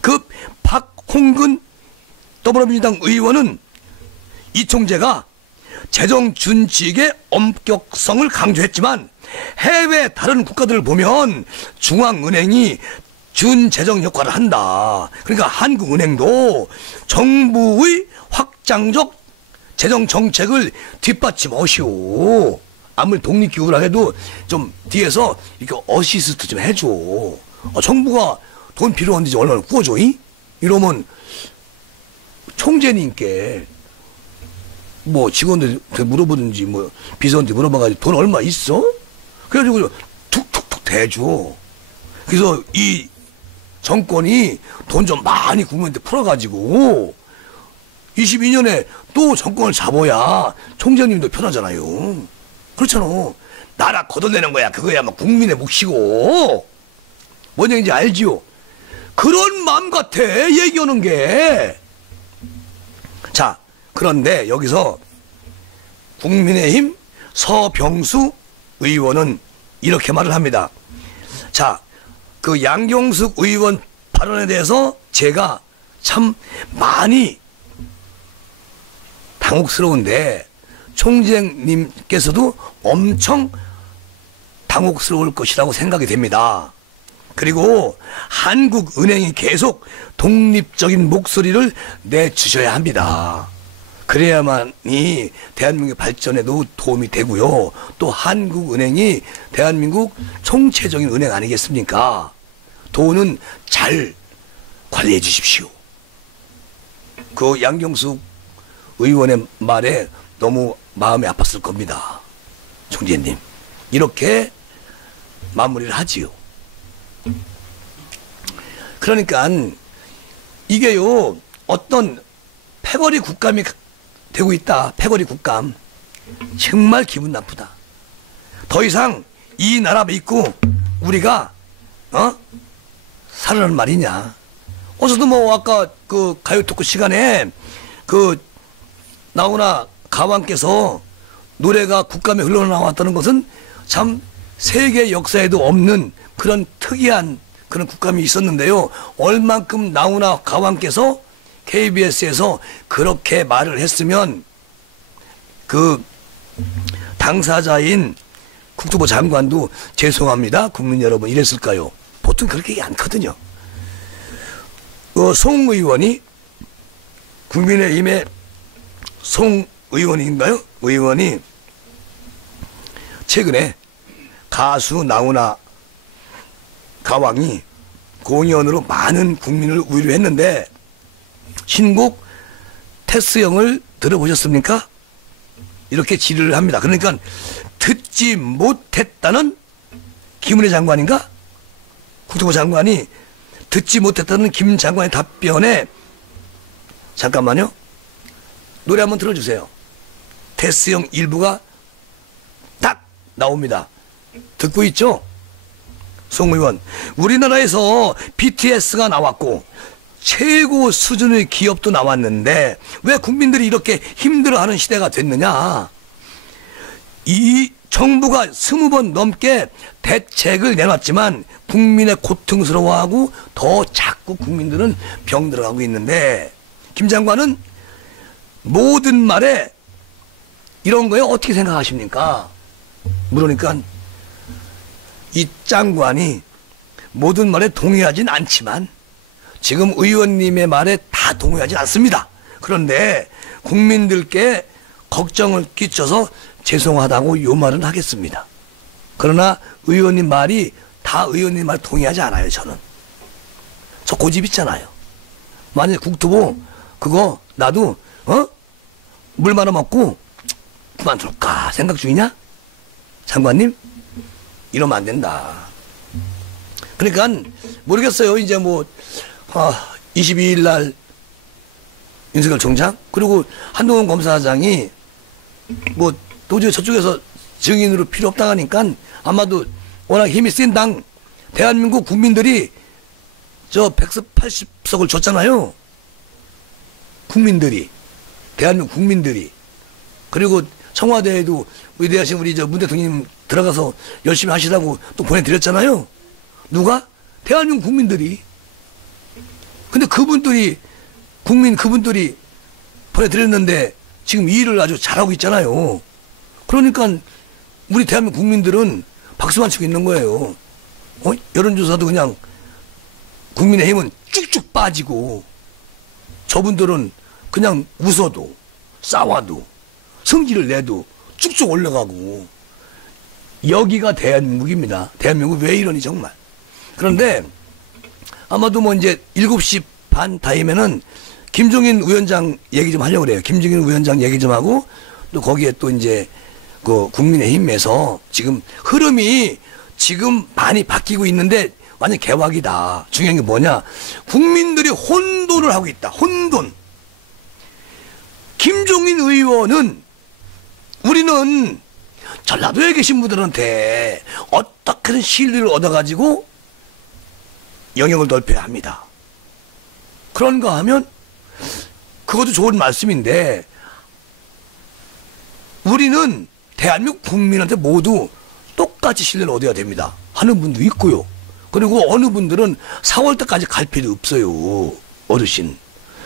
그 박홍근 더불어민주당 의원은 이 총재가 재정 준칙의 엄격성을 강조했지만 해외 다른 국가들을 보면 중앙은행이 준재정 역할을 한다. 그러니까 한국은행도 정부의 확장적 재정 정책을 뒷받침하시오. 아무리 독립기구라 해도 좀 뒤에서 이렇게 어시스트 좀 해줘. 정부가 돈 필요한데 얼마나 구워줘? 이러면 총재님께 뭐 직원들한테 물어보든지 뭐 비서한테 물어봐가지고 돈 얼마 있어? 그래가지고 툭툭툭 대줘. 그래서 이 정권이 돈 좀 많이 국민한테 풀어가지고 22년에 또 정권을 잡아야 총장님도 편하잖아요. 그렇잖아. 나라 걷어내는 거야. 그거야 막 국민의 몫이고. 뭔 얘기인지 알지요? 그런 마음 같아, 얘기하는 게. 자, 그런데 여기서 국민의힘 서병수 의원은 이렇게 말을 합니다. 자, 그 양경숙 의원 발언에 대해서 제가 참 많이 당혹스러운데 총재님께서도 엄청 당혹스러울 것이라고 생각이 됩니다. 그리고 한국은행이 계속 독립적인 목소리를 내주셔야 합니다. 그래야만이 대한민국 발전에도 도움이 되고요. 또 한국은행이 대한민국 총체적인 은행 아니겠습니까? 돈은 잘 관리해 주십시오. 그 양경숙 의원의 말에 너무 마음이 아팠을 겁니다. 총재님. 이렇게 마무리를 하지요. 그러니까 이게요, 어떤 패거리 국감이 되고 있다. 패거리 국감. 정말 기분 나쁘다. 더 이상 이 나라 믿고 우리가 살아라는 말이냐. 어제도 뭐 아까 그 가요 토크 시간에 그 나훈아 가왕께서 노래가 국감에 흘러나왔다는 것은 참 세계 역사에도 없는 그런 특이한 그런 국감이 있었는데요. 얼만큼 나훈아 가왕께서 KBS에서 그렇게 말을 했으면 그 당사자인 국토부 장관도 죄송합니다 국민 여러분 이랬을까요? 보통 그렇게 얘기 않거든요. 송 의원이 국민의힘의 송 의원인가요? 의원이 최근에 가수 나훈아 가왕이 공연으로 많은 국민을 위로했는데 신곡 테스형을 들어보셨습니까? 이렇게 질의를 합니다. 그러니까 듣지 못했다는 김은혜 장관인가? 국토부 장관이 듣지 못했다는 김 장관의 답변에 잠깐만요. 노래 한번 들어주세요. 테스형 일부가 딱 나옵니다. 듣고 있죠? 송 의원, 우리나라에서 BTS가 나왔고 최고 수준의 기업도 나왔는데 왜 국민들이 이렇게 힘들어하는 시대가 됐느냐. 이 정부가 20번 넘게 대책을 내놨지만 국민의 고통스러워하고 더 자꾸 국민들은 병들어가고 있는데 김 장관은 모든 말에 이런 거에 어떻게 생각하십니까? 물으니까 이 장관이 모든 말에 동의하진 않지만 지금 의원님의 말에 다 동의하진 않습니다. 그런데 국민들께 걱정을 끼쳐서 죄송하다고 요 말은 하겠습니다. 그러나 의원님 말이 다 의원님 말 동의하지 않아요. 저는. 저 고집 있잖아요. 만약에 국토부 그거 나도 물 말아먹고 그만둘까 생각 중이냐? 장관님 이러면 안 된다. 그러니까 모르겠어요. 이제 뭐 22일 날 윤석열 총장 그리고 한동훈 검사장이 뭐 도저히 저쪽에서 증인으로 필요 없다 하니까 아마도 워낙 힘이 센 당 대한민국 국민들이 저 180석을 줬잖아요. 국민들이 대한민국 국민들이 그리고 청와대에도 위대하신 우리 저 문 대통령님 들어가서 열심히 하시라고 또 보내드렸잖아요. 누가? 대한민국 국민들이. 근데 그분들이 그분들이 보내드렸는데 지금 이 일을 아주 잘하고 있잖아요. 그러니까 우리 대한민국 국민들은 박수만 치고 있는 거예요. 여론조사도 그냥 국민의힘은 쭉쭉 빠지고 저분들은 그냥 웃어도 싸워도 성질을 내도 쭉쭉 올라가고 여기가 대한민국입니다. 대한민국 왜 이러니 정말. 그런데 아마도 뭐 이제 7시 반 타임에는 김종인 위원장 얘기 좀 하려고 그래요. 김종인 위원장 얘기 좀 하고 또 거기에 또 이제 그 국민의힘에서 지금 흐름이 지금 많이 바뀌고 있는데 완전 개확이다. 중요한 게 뭐냐. 국민들이 혼돈을 하고 있다. 혼돈. 김종인 의원은 우리는 전라도에 계신 분들한테 어떻게든 신뢰를 얻어가지고 영역을 넓혀야 합니다. 그런가 하면 그것도 좋은 말씀인데 우리는 대한민국 국민한테 모두 똑같이 신뢰를 얻어야 됩니다 하는 분도 있고요. 그리고 어느 분들은 4월 때까지 갈 필요 없어요. 어르신.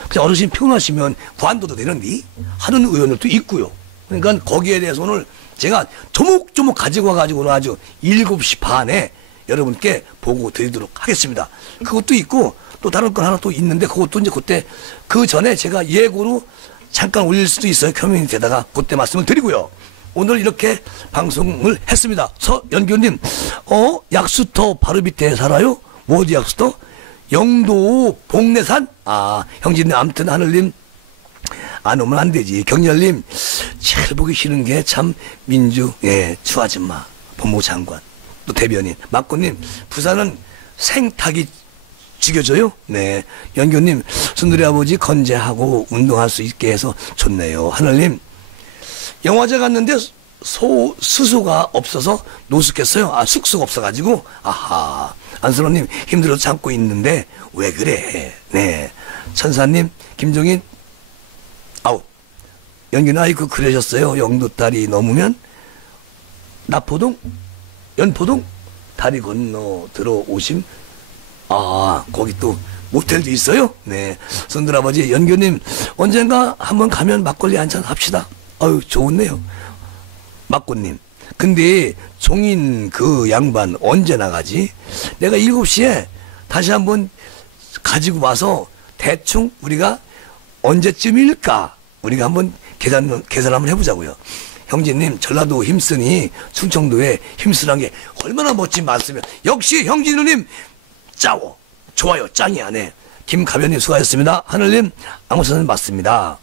그냥 어르신 피곤하시면 관둬도 되는데 하는 의원들도 있고요. 그러니까 거기에 대해서 오늘 제가 조목조목 가지고 와가지고는 아주 7시 반에 여러분께 보고 드리도록 하겠습니다. 그것도 있고 또 다른 건 하나 또 있는데 그것도 이제 그때 그 전에 제가 예고로 잠깐 올릴 수도 있어요. 커뮤니티에다가 그때 말씀을 드리고요. 오늘 이렇게 방송을 했습니다. 서연교님, 약수터 바로 밑에 살아요? 뭐 어디 약수터? 영도 복내산? 형제님, 아무튼 하늘님, 안 오면 안 되지. 경렬님, 잘 보기 싫은 게 참 민주, 추아줌마, 법무부 장관, 또 대변인, 막고님, 부산은 생닭이 죽여줘요? 네. 연교님, 순돌이 아버지 건재하고 운동할 수 있게 해서 좋네요. 하늘님, 영화제 갔는데 수소가 없어서 노숙했어요. 아, 숙소가 없어가지고. 아하. 안선호님, 힘들어서 참고 있는데 왜 그래? 네. 천사님, 김종인, 아우. 연기는 아이고 그러셨어요. 영도다리 넘으면 나포동, 연포동 다리 건너 들어오심. 아, 거기 또 모텔도 있어요? 네. 손들아버지, 연교님, 언젠가 한번 가면 막걸리 한잔 합시다. 아유, 좋네요. 막고님. 근데 종인 그 양반 언제 나가지? 내가 7시에 다시 한번 가지고 와서 대충 우리가 언제쯤일까? 우리가 한번 계산 한번 해보자고요. 형제님, 전라도 힘쓰니 충청도에 힘쓰란 게 얼마나 멋진 말씀이야. 역시 형제 누님 짜오. 좋아요. 짱이야. 네. 김가변님 수고하셨습니다. 하늘님, 안고선생님 맞습니다.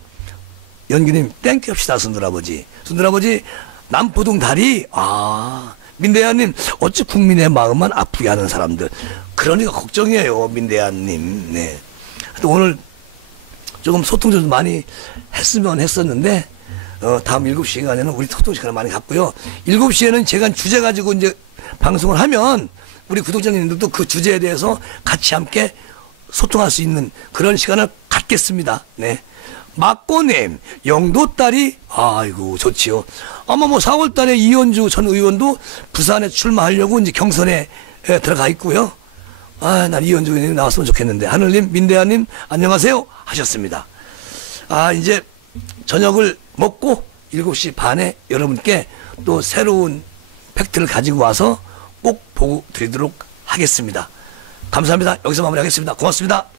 연기님, 땡큐 합시다. 순돌아버지. 순돌아버지, 남포동 다리. 아, 민대야님, 어찌 국민의 마음만 아프게 하는 사람들. 그러니까 걱정이에요. 민대야님. 네. 오늘 조금 소통 좀 많이 했으면 했었는데, 다음 7시 시간에는 우리 소통 시간을 많이 갖고요. 7시에는 제가 주제 가지고 이제 방송을 하면 우리 구독자님들도 그 주제에 대해서 같이 함께 소통할 수 있는 그런 시간을 갖겠습니다. 네. 막고님, 영도딸이, 아이고, 좋지요. 아마 뭐 4월 달에 이현주 전 의원도 부산에 출마하려고 이제 경선에 들어가 있고요. 아, 난 이현주 의원이 나왔으면 좋겠는데. 하늘님, 민대하님, 안녕하세요. 하셨습니다. 아, 이제 저녁을 먹고 7시 반에 여러분께 또 새로운 팩트를 가지고 와서 꼭 보고 드리도록 하겠습니다. 감사합니다. 여기서 마무리하겠습니다. 고맙습니다.